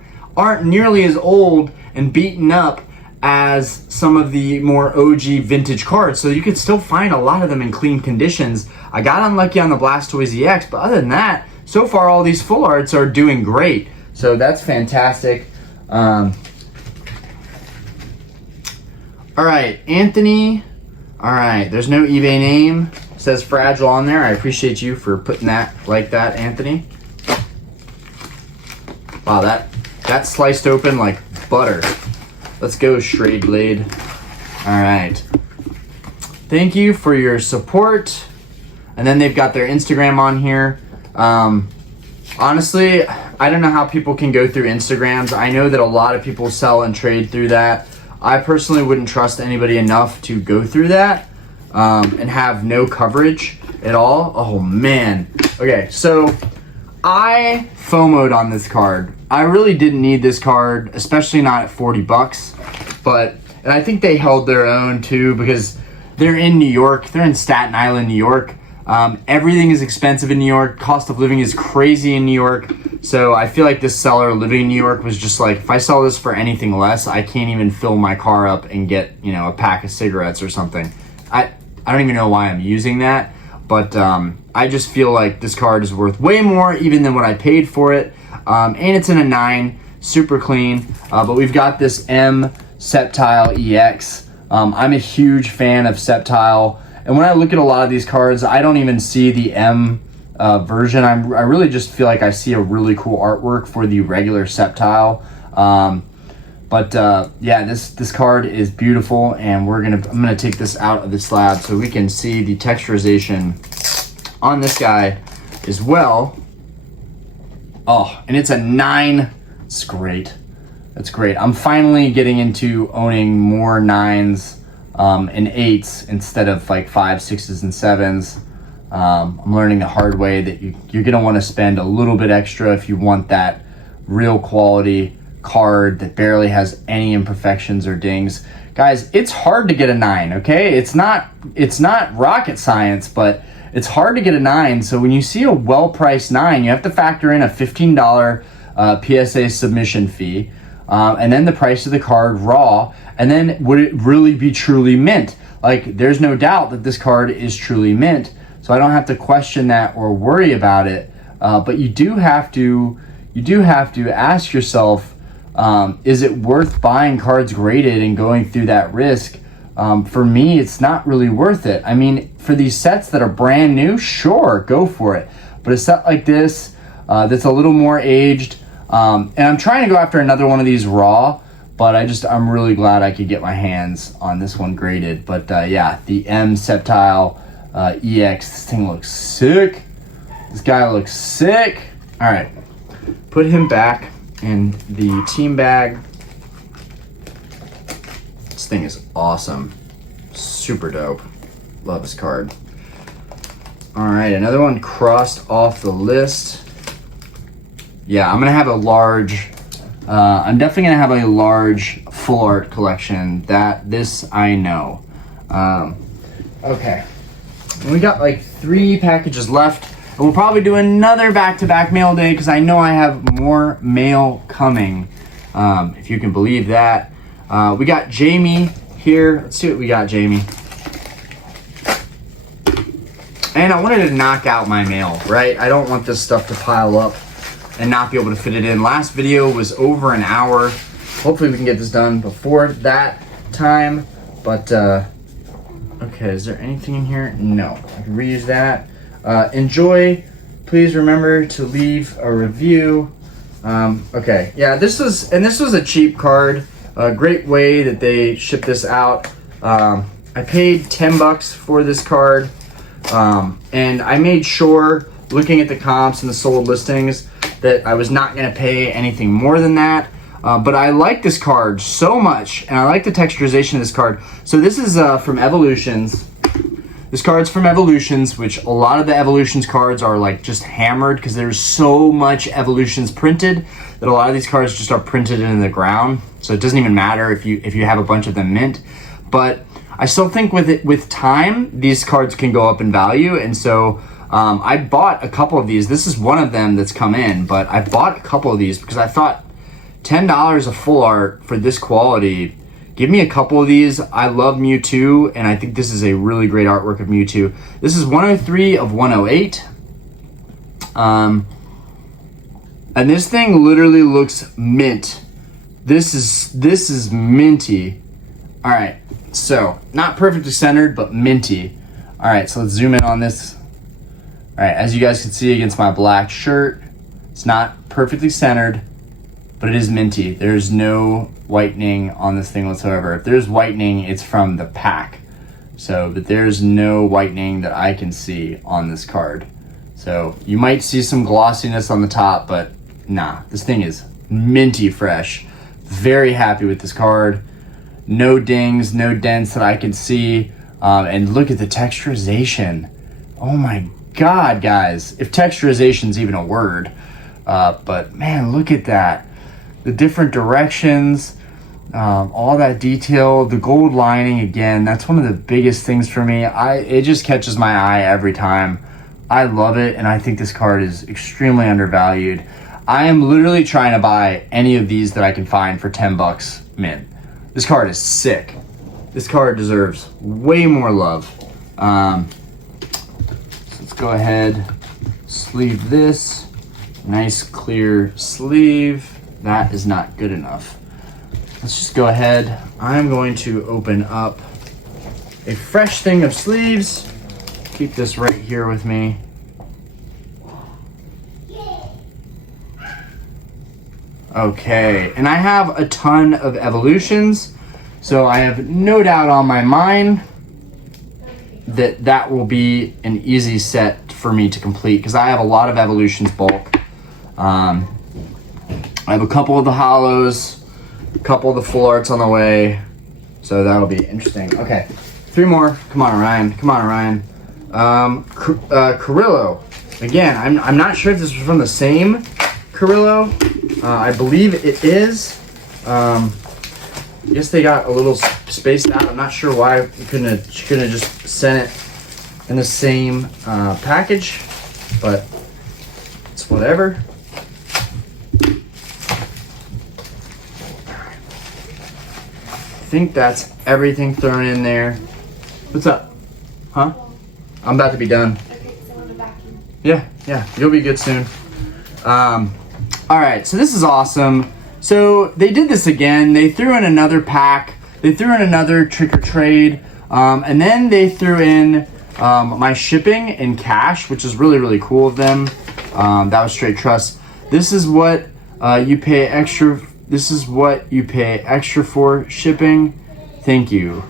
nearly as old and beaten up as some of the more OG vintage cards. So you could still find a lot of them in clean conditions. I got unlucky on the Blastoise EX, but other than that, so far all these full arts are doing great. So that's fantastic. All right, Anthony. All right, there's no eBay name. It says Fragile on there. I appreciate you for putting that like that, Anthony. Wow, that sliced open like butter. Let's go, Strayed Blade. All right. Thank you for your support. And then they've got their Instagram on here. Honestly, I don't know how people can go through Instagrams. I know that a lot of people sell and trade through that. I personally wouldn't trust anybody enough to go through that and have no coverage at all. Oh, man. Okay, so I FOMO'd on this card. I really didn't need this card, especially not at 40 bucks. And I think they held their own too because they're in New York. They're in Staten Island, New York. Everything is expensive in New York. Cost of living is crazy in New York. So I feel like this seller living in New York was just like, if I sell this for anything less, I can't even fill my car up and get, a pack of cigarettes or something. I don't even know why I'm using that, but I just feel like this card is worth way more even than what I paid for it. And it's in a 9, super clean. But we've got this M Sceptile EX. I'm a huge fan of Sceptile. And when I look at a lot of these cards, I don't even see the M version. I really just feel like I see a really cool artwork for the regular Sceptile. Yeah, this card is beautiful, and I'm gonna take this out of the slab so we can see the texturization on this guy as well. Oh, and it's a 9. It's great. That's great. I'm finally getting into owning more 9s and 8s instead of like 5s, 6s, and 7s. I'm learning the hard way that you're gonna want to spend a little bit extra if you want that real quality card that barely has any imperfections or dings. Guys, it's hard to get a 9, okay? It's not rocket science, but it's hard to get a 9. So when you see a well-priced 9, you have to factor in a $15 PSA submission fee, and then the price of the card raw, and then would it really be truly mint? Like, there's no doubt that this card is truly mint, so I don't have to question that or worry about it. But you do have to ask yourself, is it worth buying cards graded and going through that risk? For me, it's not really worth it. I mean, for these sets that are brand new, sure, go for it. But a set like this, that's a little more aged, and I'm trying to go after another one of these raw, but I'm really glad I could get my hands on this one graded. But yeah, the M Sceptile EX, this thing looks sick. This guy looks sick. All right, put him back in the team bag. This thing is awesome. Super dope. Love this card. All right, another one crossed off the list. Yeah, I'm gonna have a large, I'm definitely gonna have a large full art collection. This I know. Okay, and we got like 3 packages left. And we'll probably do another back-to-back mail day because I know I have more mail coming, if you can believe that. We got Jamie here. Let's see what we got, Jamie. And I wanted to knock out my mail, right? I don't want this stuff to pile up and not be able to fit it in. Last video was over an hour. Hopefully we can get this done before that time. But, okay, is there anything in here? No, I can reuse that. Enjoy. Please remember to leave a review. Okay, yeah, this was a cheap card. A great way that they shipped this out. I paid $10 for this card, and I made sure, looking at the comps and the sold listings, that I was not going to pay anything more than that. But I like this card so much, and I like the texturization of this card. So this is from Evolutions. This card's from Evolutions, which a lot of the Evolutions cards are like just hammered because there's so much Evolutions printed that a lot of these cards just are printed into the ground. So it doesn't even matter if you have a bunch of them mint. But I still think with time, these cards can go up in value. And so I bought a couple of these. This is one of them that's come in, but I bought a couple of these because I thought $10 a full art for this quality. Give me a couple of these. I love Mewtwo, and I think this is a really great artwork of Mewtwo. This is 103 of 108. And this thing literally looks mint. This is minty. All right, so not perfectly centered, but minty. All right, so let's zoom in on this. All right, as you guys can see against my black shirt, it's not perfectly centered, but it is minty. There's no whitening on this thing whatsoever. If there's whitening, it's from the pack. But there's no whitening that I can see on this card. So you might see some glossiness on the top, but nah, this thing is minty fresh. Very happy with this card. No dings, no dents that I can see. And look at the texturization. Oh my God, guys. If texturization's even a word. But man, look at that. The different directions, all that detail, the gold lining, again, that's one of the biggest things for me. It just catches my eye every time. I love it, and I think this card is extremely undervalued. I am literally trying to buy any of these that I can find for 10 bucks mint. This card is sick. This card deserves way more love. So let's go ahead, sleeve this. Nice clear sleeve. That is not good enough. Let's just go ahead. I'm going to open up a fresh thing of sleeves. Keep this right here with me. Okay, and I have a ton of Evolutions, so I have no doubt on my mind that will be an easy set for me to complete because I have a lot of Evolutions bulk. I have a couple of the hollows, a couple of the full arts on the way, so that'll be interesting. Okay, 3 more. Come on, Ryan. Come on, Ryan. Carrillo. Again, I'm not sure if this was from the same Carrillo. I believe it is. I guess they got a little spaced out. I'm not sure why she couldn't have just sent it in the same package, but it's whatever. I think that's everything thrown in there. What's up? Huh? I'm about to be done. Okay, so on the vacuum. Yeah, you'll be good soon. All right, so this is awesome. So they did this again. They threw in another pack. They threw in another trick or trade. And then they threw in my shipping in cash, which is really, really cool of them. That was straight trust. This is what you pay extra. This is what you pay extra for shipping. Thank you.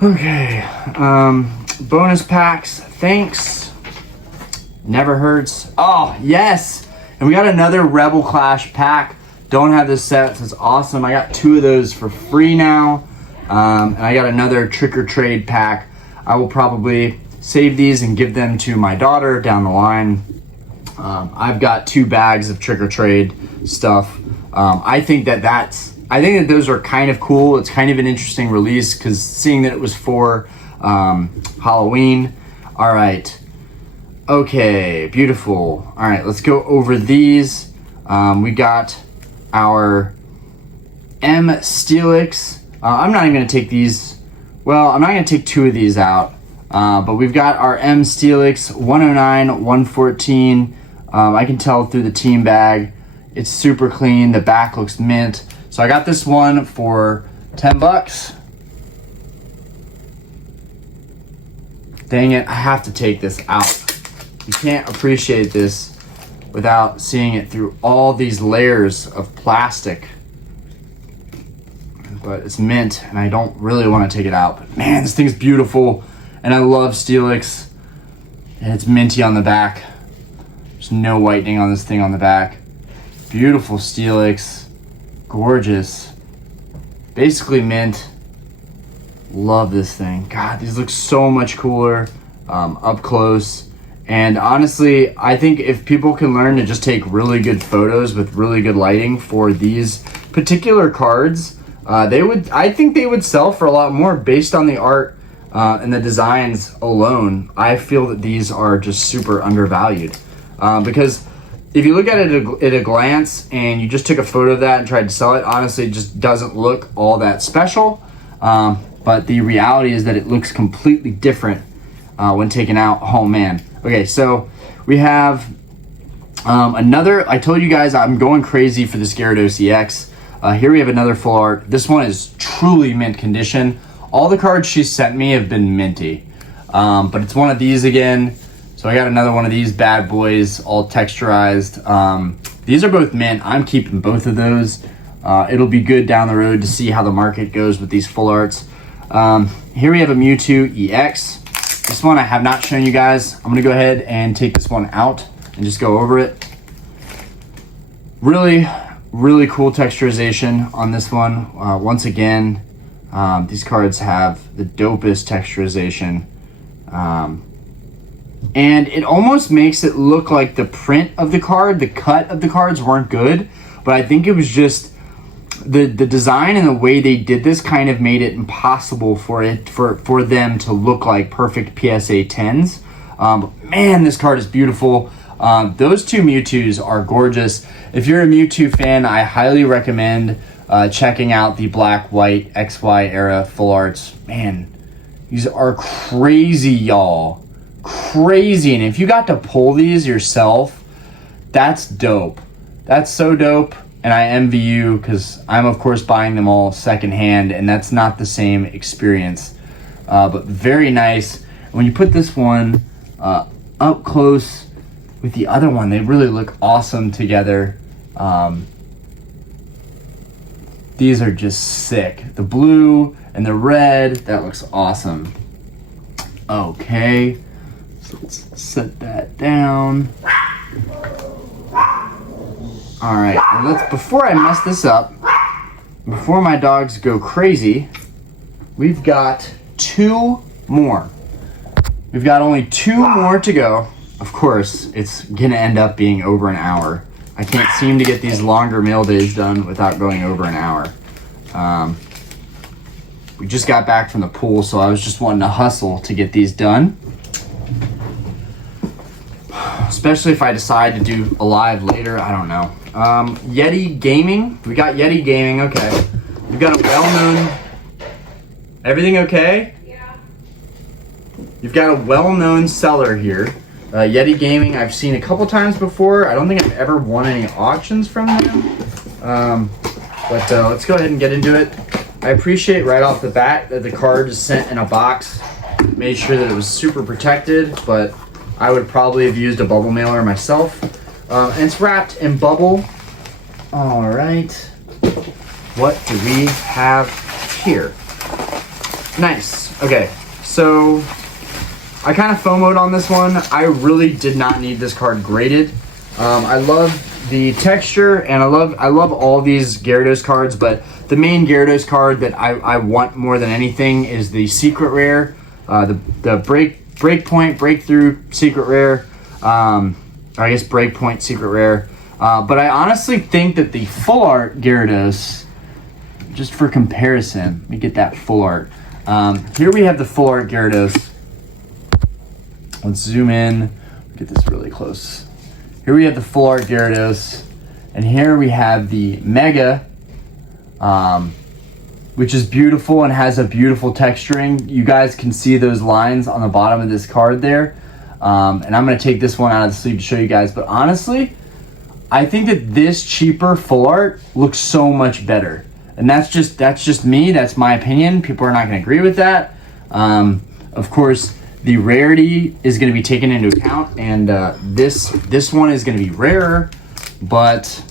Okay. Bonus packs. Thanks. Never hurts. Oh, yes. And we got another Rebel Clash pack. Don't have this set, so it's awesome. I got 2 of those for free now. And I got another Trick or Trade pack. I will probably save these and give them to my daughter down the line. I've got 2 bags of Trick or Trade stuff. I think that those are kind of cool. It's kind of an interesting release because seeing that it was for Halloween. All right. Okay, beautiful. All right, let's go over these. We got our M Steelix. I'm not even gonna take these. Well, I'm not gonna take 2 of these out. But we've got our M Steelix 109, 114. I can tell through the team bag. It's super clean. The back looks mint. So I got this one for 10 bucks. Dang it, I have to take this out. You can't appreciate this without seeing it through all these layers of plastic. But it's mint, and I don't really want to take it out. But man, this thing's beautiful, and I love Steelix. And it's minty on the back. There's no whitening on this thing on the back. Beautiful Steelix. Gorgeous. Basically mint. Love this thing. God, these look so much cooler up close. And honestly, I think if people can learn to just take really good photos with really good lighting for these particular cards, I think they would sell for a lot more based on the art and the designs alone. I feel that these are just super undervalued because if you look at it at a glance and you just took a photo of that and tried to sell it, honestly, it just doesn't look all that special. But the reality is that it looks completely different when taken out. Oh man. Okay, so we have another, I told you guys I'm going crazy for this Gyarados EX. Here we have another full art. This one is truly mint condition. All the cards she sent me have been minty. But it's one of these again. So I got another one of these bad boys, all texturized. These are both mint. I'm keeping both of those. It'll be good down the road to see how the market goes with these full arts. Here we have a Mewtwo EX. This one I have not shown you guys. I'm gonna go ahead and take this one out and just go over it. Really, really cool texturization on this one. Once again, these cards have the dopest texturization. And it almost makes it look like the print of the card, the cut of the cards weren't good, but I think it was just the design and the way they did this kind of made it impossible for them to look like perfect PSA 10s. But man, this card is beautiful. Those two Mewtwo's are gorgeous. If you're a Mewtwo fan, I highly recommend checking out the Black, White, XY era full arts. Man, these are crazy, y'all. Crazy. And if you got to pull these yourself, that's dope. That's so dope. And I envy you because I'm, of course, buying them all secondhand, and that's not the same experience. But very nice. When you put this one up close with the other one, they really look awesome together. These are just sick. The blue and the red, that looks awesome. Okay, so let's set that down. All right, and before I mess this up, before my dogs go crazy, we've got two more. We've got only two more to go. Of course, it's gonna end up being over an hour. I can't seem to get these longer mail days done without going over an hour. We just got back from the pool, so I was just wanting to hustle to get these done. Especially if I decide to do a live later, I don't know. Yeti Gaming. We got Yeti Gaming, okay. We've got a well-known... Everything okay? Yeah. You've got a well-known seller here. Yeti Gaming, I've seen a couple times before. I don't think I've ever won any auctions from them. But let's go ahead and get into it. I appreciate right off the bat that the card is sent in a box. Made sure that it was super protected, but I would probably have used a bubble mailer myself. And it's wrapped in bubble. All right. What do we have here? Nice. Okay, so I kind of FOMO'd on this one. I really did not need this card graded. I love the texture, and I love all these Gyarados cards, but the main Gyarados card that I want more than anything is the secret rare, the breakpoint, breakthrough secret rare, or I guess breakpoint secret rare. But I honestly think that the full art Gyarados, just for comparison, let me get that full art. Here we have the full art Gyarados. Let's zoom in, get this really close. Here we have the full art Gyarados, and here we have the Mega, which is beautiful and has a beautiful texturing. You guys can see those lines on the bottom of this card there. And I'm gonna take this one out of the sleeve to show you guys, but honestly, I think that this cheaper full art looks so much better. And that's just me, that's my opinion. People are not gonna agree with that. Of course, the rarity is going to be taken into account, and this one is going to be rarer, but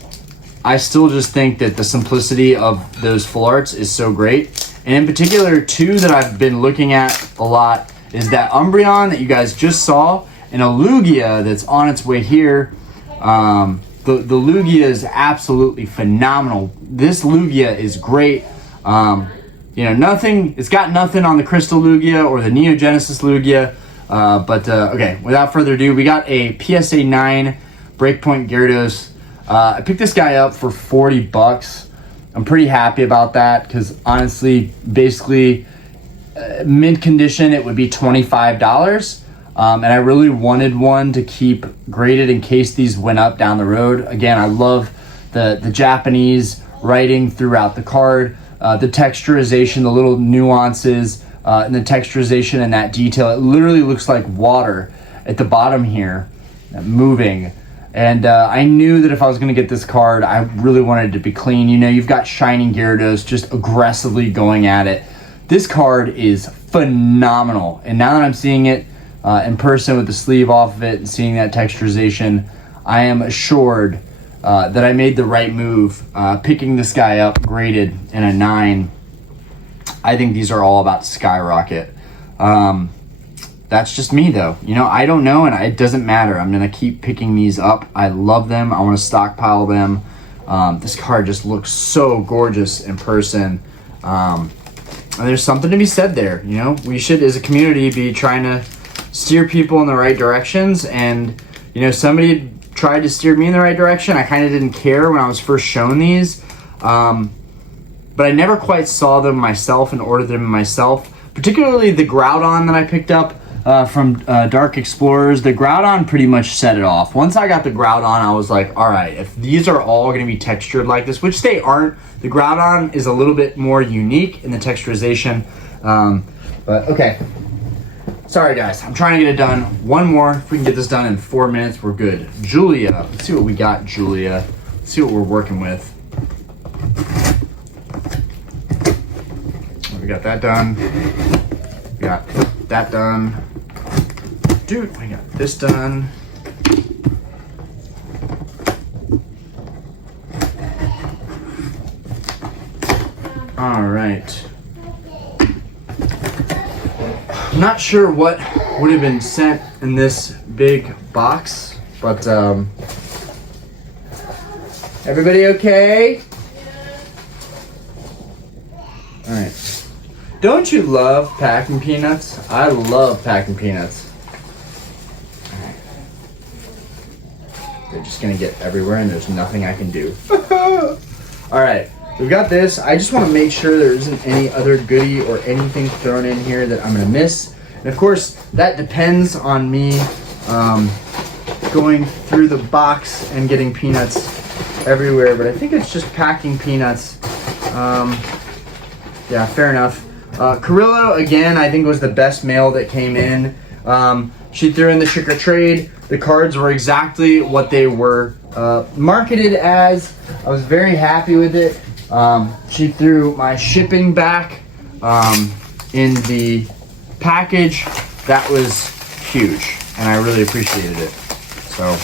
I still just think that the simplicity of those full arts is so great. And in particular, two that I've been looking at a lot is that Umbreon that you guys just saw, and a Lugia that's on its way here. The Lugia is absolutely phenomenal. This Lugia is great. you know, nothing. It's got nothing on the Crystal Lugia or the Neo Genesis Lugia. Okay, without further ado, we got a PSA 9 Breakpoint Gyarados. I picked this guy up for 40 bucks. I'm pretty happy about that because honestly, basically, mint condition, it would be $25. And I really wanted one to keep graded in case these went up down the road. Again, I love the Japanese writing throughout the card, the texturization, the little nuances, and the texturization and that detail. It literally looks like water at the bottom here, moving. And I knew that if I was going to get this card, I really wanted it to be clean. You know, you've got Shining Gyarados just aggressively going at it. This card is phenomenal. And now that I'm seeing it in person with the sleeve off of it and seeing that texturization, I am assured that I made the right move picking this guy up graded in a 9. I think these are all about to skyrocket. That's just me though. You know, I don't know, and it doesn't matter. I'm gonna keep picking these up. I love them. I want to stockpile them. This card just looks so gorgeous in person. And there's something to be said there. You know, we should, as a community, be trying to steer people in the right directions. And you know, somebody tried to steer me in the right direction. I kind of didn't care when I was first shown these, but I never quite saw them myself and ordered them myself. Particularly the Groudon that I picked up from Dark Explorers. The Groudon pretty much set it off. Once I got the Groudon, I was like, all right, if these are all going to be textured like this, which they aren't, the Groudon is a little bit more unique in the texturization. But okay. Sorry guys, I'm trying to get it done. One more. If we can get this done in 4 minutes, we're good. Julia. Let's see what we got, Julia. Let's see what we're working with. We got that done. We got that done. Dude, we got this done. All right. I'm not sure what would have been sent in this big box, but everybody okay? All right. Don't you love packing peanuts? I love packing peanuts. All right. They're just gonna get everywhere and there's nothing I can do. All right. We've got this. I just want to make sure there isn't any other goodie or anything thrown in here that I'm going to miss. And of course, that depends on me going through the box and getting peanuts everywhere. But I think it's just packing peanuts. Yeah, fair enough. Carillo, again, I think was the best mail that came in. She threw in the Trick or Trade. The cards were exactly what they were marketed as. I was very happy with it. She threw my shipping back in the package. That was huge, and I really appreciated it. So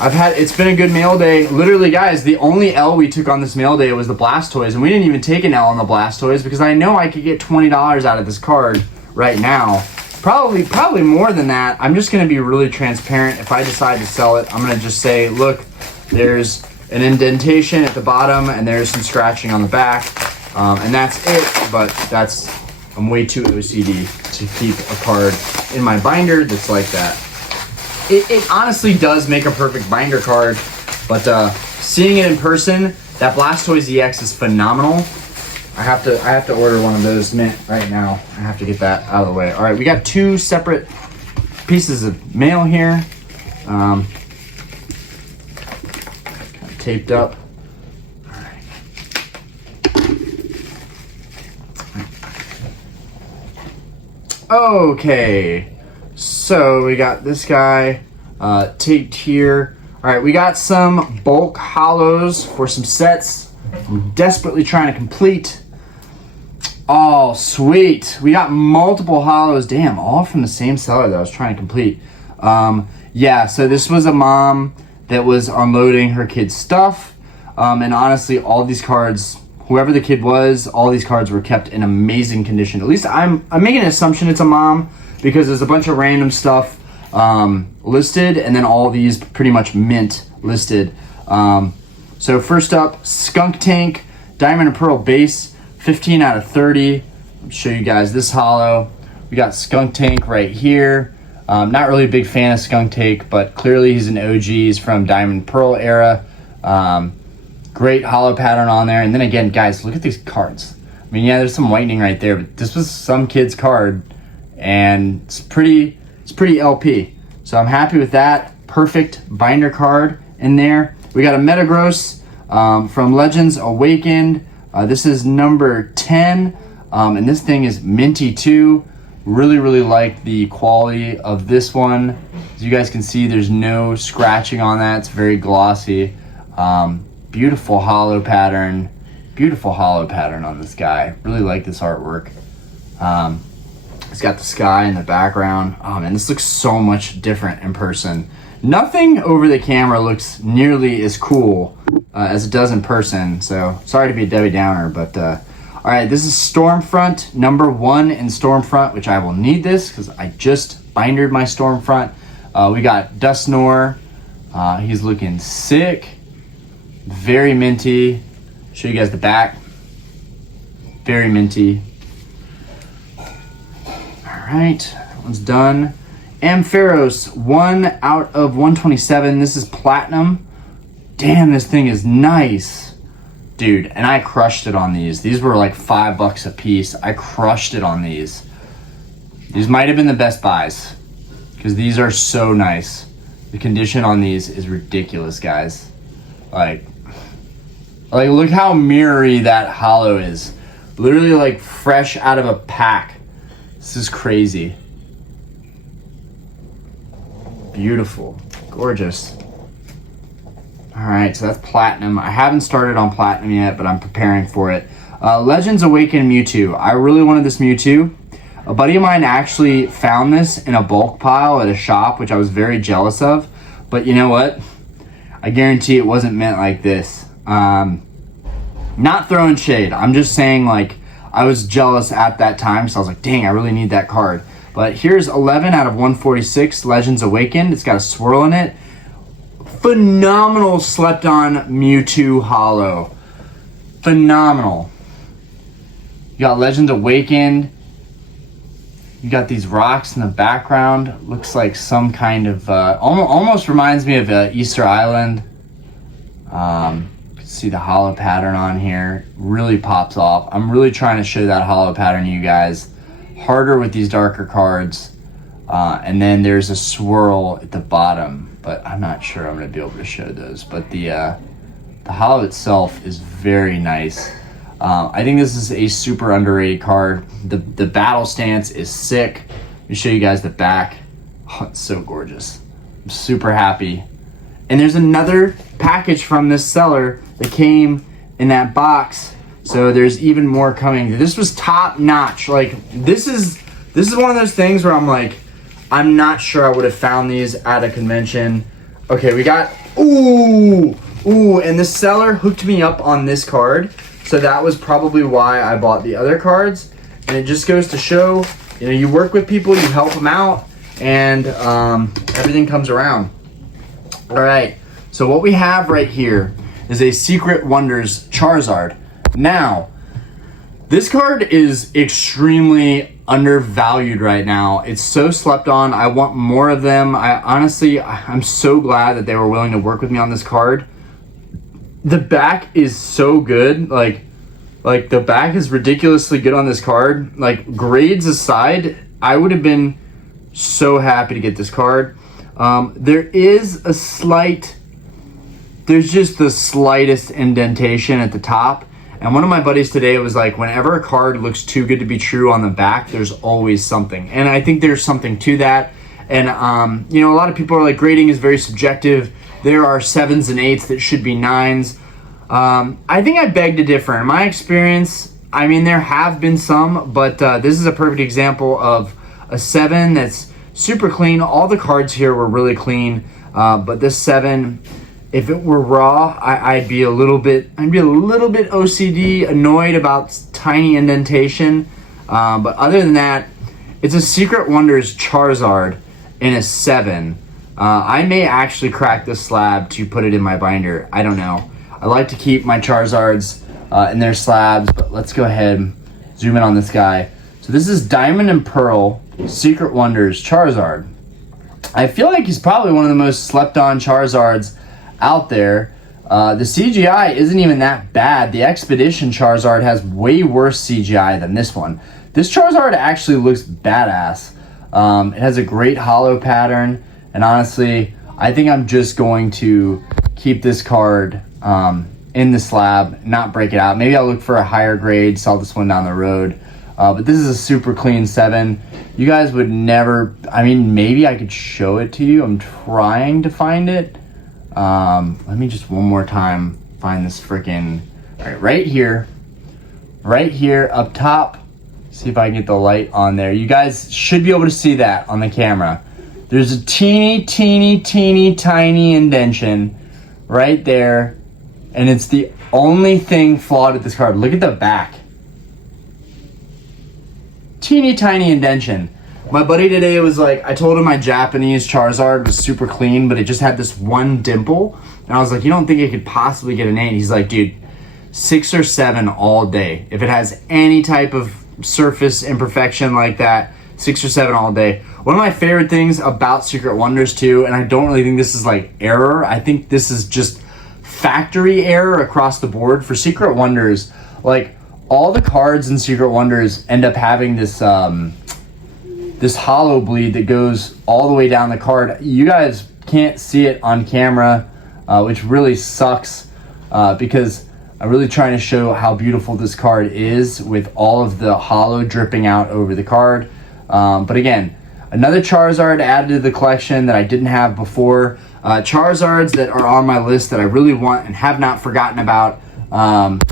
it's been a good mail day. Literally, guys, the only L we took on this mail day was the Blastoise, and we didn't even take an L on the Blastoise because I know I could get $20 out of this card right now. Probably more than that. I'm just going to be really transparent. If I decide to sell it, I'm going to just say, look, there's an indentation at the bottom and there's some scratching on the back, and that's it. But I'm way too OCD to keep a card in my binder that's like that. It honestly does make a perfect binder card, but seeing it in person, that Blastoise EX is phenomenal. I have to order one of those mint right now. I have to get that out of the way. All right, we got 2 separate pieces of mail here. Kind of taped up. All right. Okay, so we got this guy taped here. All right, we got some bulk hollows for some sets I'm desperately trying to complete. Oh, sweet. We got multiple hollows. Damn, all from the same seller that I was trying to complete. Yeah, so this was a mom that was unloading her kid's stuff. And honestly, all these cards, whoever the kid was, all these cards were kept in amazing condition. At least I'm making an assumption it's a mom because there's a bunch of random stuff listed, and then all these pretty much mint listed. So first up, Skunk Tank, Diamond and Pearl base, 15 out of 30. I'll show you guys this holo. We got Skunk Tank right here. Not really a big fan of Skunk Tank, but clearly he's an OG. He's from Diamond Pearl era. Great holo pattern on there. And then again, guys, look at these cards. I mean, yeah, there's some whitening right there, but this was some kid's card, and it's pretty LP. So I'm happy with that. Perfect binder card in there. We got a Metagross from Legends Awakened. This is number 10, and this thing is minty too. Really like the quality of this one. As you guys can see, there's no scratching on that. It's very glossy. Beautiful holo pattern. Beautiful holo pattern on this guy. Really like this artwork. It's got the sky in the background. Oh man, this looks so much different in person. Nothing over the camera looks nearly as cool as it does in person. So sorry to be a Debbie Downer, but all right, this is Stormfront, number 1 in Stormfront, which I will need this because I just bindered my Stormfront. We got Dusknoir. He's looking sick. Very minty. Show you guys the back. Very minty. All right, that one's done. Ampharos, 1 out of 127. This is platinum. Damn, this thing is nice. Dude, and I crushed it on these. These were like $5 a piece. I crushed it on these. These might have been the best buys because these are so nice. The condition on these is ridiculous, guys. Like look how mirrory that holo is. Literally like fresh out of a pack. This is crazy. Beautiful, gorgeous. All right, so that's platinum. I haven't started on platinum yet, but I'm preparing for it. Legends Awakened Mewtwo. I really wanted this Mewtwo. A buddy of mine actually found this in a bulk pile at a shop, which I was very jealous of. But you know what? I guarantee it wasn't meant like this. Not throwing shade. I'm just saying, like, I was jealous at that time, so I was like, dang, I really need that card. But here's 11 out of 146 Legends Awakened. It's got a swirl in it. Phenomenal slept on Mewtwo holo. Phenomenal. You got Legends Awakened. You got these rocks in the background. Looks like some kind of, almost reminds me of Easter Island. You can see the holo pattern on here. Really pops off. I'm really trying to show that holo pattern to you guys. Harder with these darker cards. And then there's a swirl at the bottom, but I'm not sure I'm going to be able to show those. But the holo itself is very nice. I think this is a super underrated card. The battle stance is sick. Let me show you guys the back. Oh, it's so gorgeous. I'm super happy. And there's another package from this seller that came in that box. So there's even more coming. This was top notch. Like this is one of those things where I'm like, I'm not sure I would have found these at a convention. Okay, we got, ooh, and the seller hooked me up on this card. So that was probably why I bought the other cards. And it just goes to show, you know, you work with people, you help them out, and everything comes around. All right, so what we have right here is a Secret Wonders Charizard. Now, this card is extremely undervalued right now. It's so slept on. I want more of them. I'm so glad that they were willing to work with me on this card. The back is so good. Like the back is ridiculously good on this card. Like, grades aside, I would have been so happy to get this card. There's just the slightest indentation at the top. And one of my buddies today was like, whenever a card looks too good to be true on the back, there's always something. And I think there's something to that. And, you know, a lot of people are like, grading is very subjective. There are 7s and 8s that should be 9s. I think I beg to differ. In my experience, I mean, there have been some, but this is a perfect example of a 7 that's super clean. All the cards here were really clean, but this 7, if it were raw, I'd be a little bit OCD, annoyed about tiny indentation. But other than that, it's a Secret Wonders Charizard in a 7. I may actually crack this slab to put it in my binder. I don't know. I like to keep my Charizards in their slabs. But let's go ahead and zoom in on this guy. So this is Diamond and Pearl Secret Wonders Charizard. I feel like he's probably one of the most slept on Charizards out there. The CGI isn't even that bad. The Expedition Charizard has way worse CGI than this one. This Charizard actually looks badass. It has a great holo pattern, and honestly, I think I'm just going to keep this card in the slab, not break it out. Maybe I'll look for a higher grade, sell this one down the road. But this is a super clean 7. You guys would never, I mean, maybe I could show it to you. I'm trying to find it. Let me just one more time find this freaking, all right, right here up top. See if I can get the light on there. You guys should be able to see that on the camera. There's a teeny tiny indentation right there, and it's the only thing flawed with this card. Look at the back. Teeny tiny indentation. My buddy today was like, I told him my Japanese Charizard was super clean, but it just had this one dimple. And I was like, you don't think it could possibly get an 8? He's like, dude, 6 or 7 all day. If it has any type of surface imperfection like that, 6 or 7 all day. One of my favorite things about Secret Wonders too, and I don't really think this is like error, I think this is just factory error across the board for Secret Wonders. Like, all the cards in Secret Wonders end up having this this holo bleed that goes all the way down the card. You guys can't see it on camera, which really sucks, because I'm really trying to show how beautiful this card is with all of the holo dripping out over the card. But again, another Charizard added to the collection that I didn't have before. Charizards that are on my list that I really want and have not forgotten about.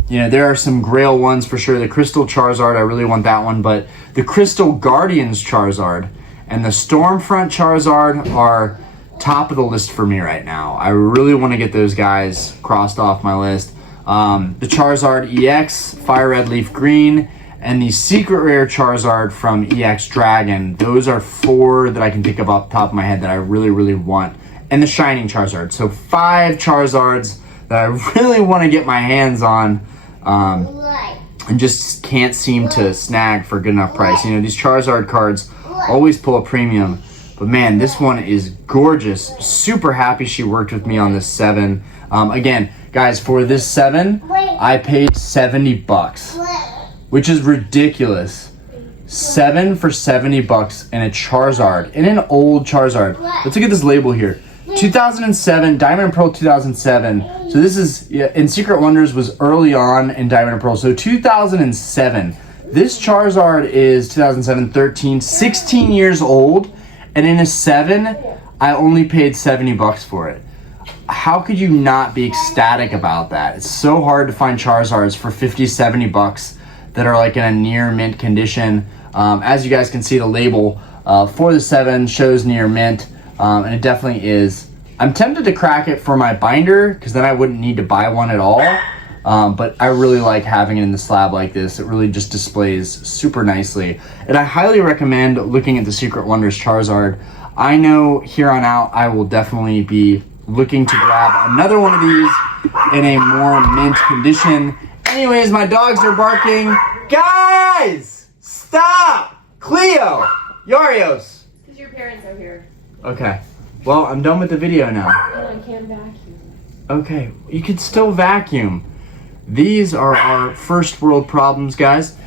You know, there are some Grail ones for sure. The Crystal Charizard, I really want that one, but the Crystal Guardians Charizard and the Stormfront Charizard are top of the list for me right now. I really want to get those guys crossed off my list. The Charizard EX, Fire Red Leaf Green, and the Secret Rare Charizard from EX Dragon. Those are 4 that I can think of off the top of my head that I really want. And the Shining Charizard. So 5 Charizards that I really want to get my hands on, and just can't seem to snag for a good enough price. You know, these Charizard cards always pull a premium, but man, this one is gorgeous. Super happy she worked with me on this 7. Again, guys, for this 7, I paid $70, which is ridiculous. 7 for $70 in a Charizard, in an old Charizard. Let's look at this label here. 2007, Diamond and Pearl 2007. So this is, in Secret Wonders was early on in Diamond and Pearl. So 2007. This Charizard is 2007, 13, 16 years old. And in a 7, I only paid $70 for it. How could you not be ecstatic about that? It's so hard to find Charizards for $50, $70 that are like in a near mint condition. As you guys can see, the label for the 7 shows near mint. And it definitely is. I'm tempted to crack it for my binder because then I wouldn't need to buy one at all. But I really like having it in the slab like this. It really just displays super nicely. And I highly recommend looking at the Secret Wonders Charizard. I know here on out I will definitely be looking to grab another one of these in a more mint condition. Anyways, my dogs are barking. Guys! Stop! Cleo! Yarios! Because your parents are here. Okay. Well, I'm done with the video now. No, I can't vacuum. Okay. You can still vacuum. These are our first world problems, guys.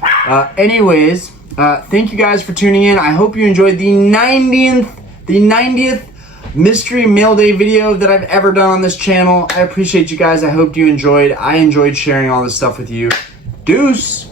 Anyways, thank you guys for tuning in. I hope you enjoyed the 90th mystery mail day video that I've ever done on this channel. I appreciate you guys. I hope you enjoyed. I enjoyed sharing all this stuff with you. Deuce!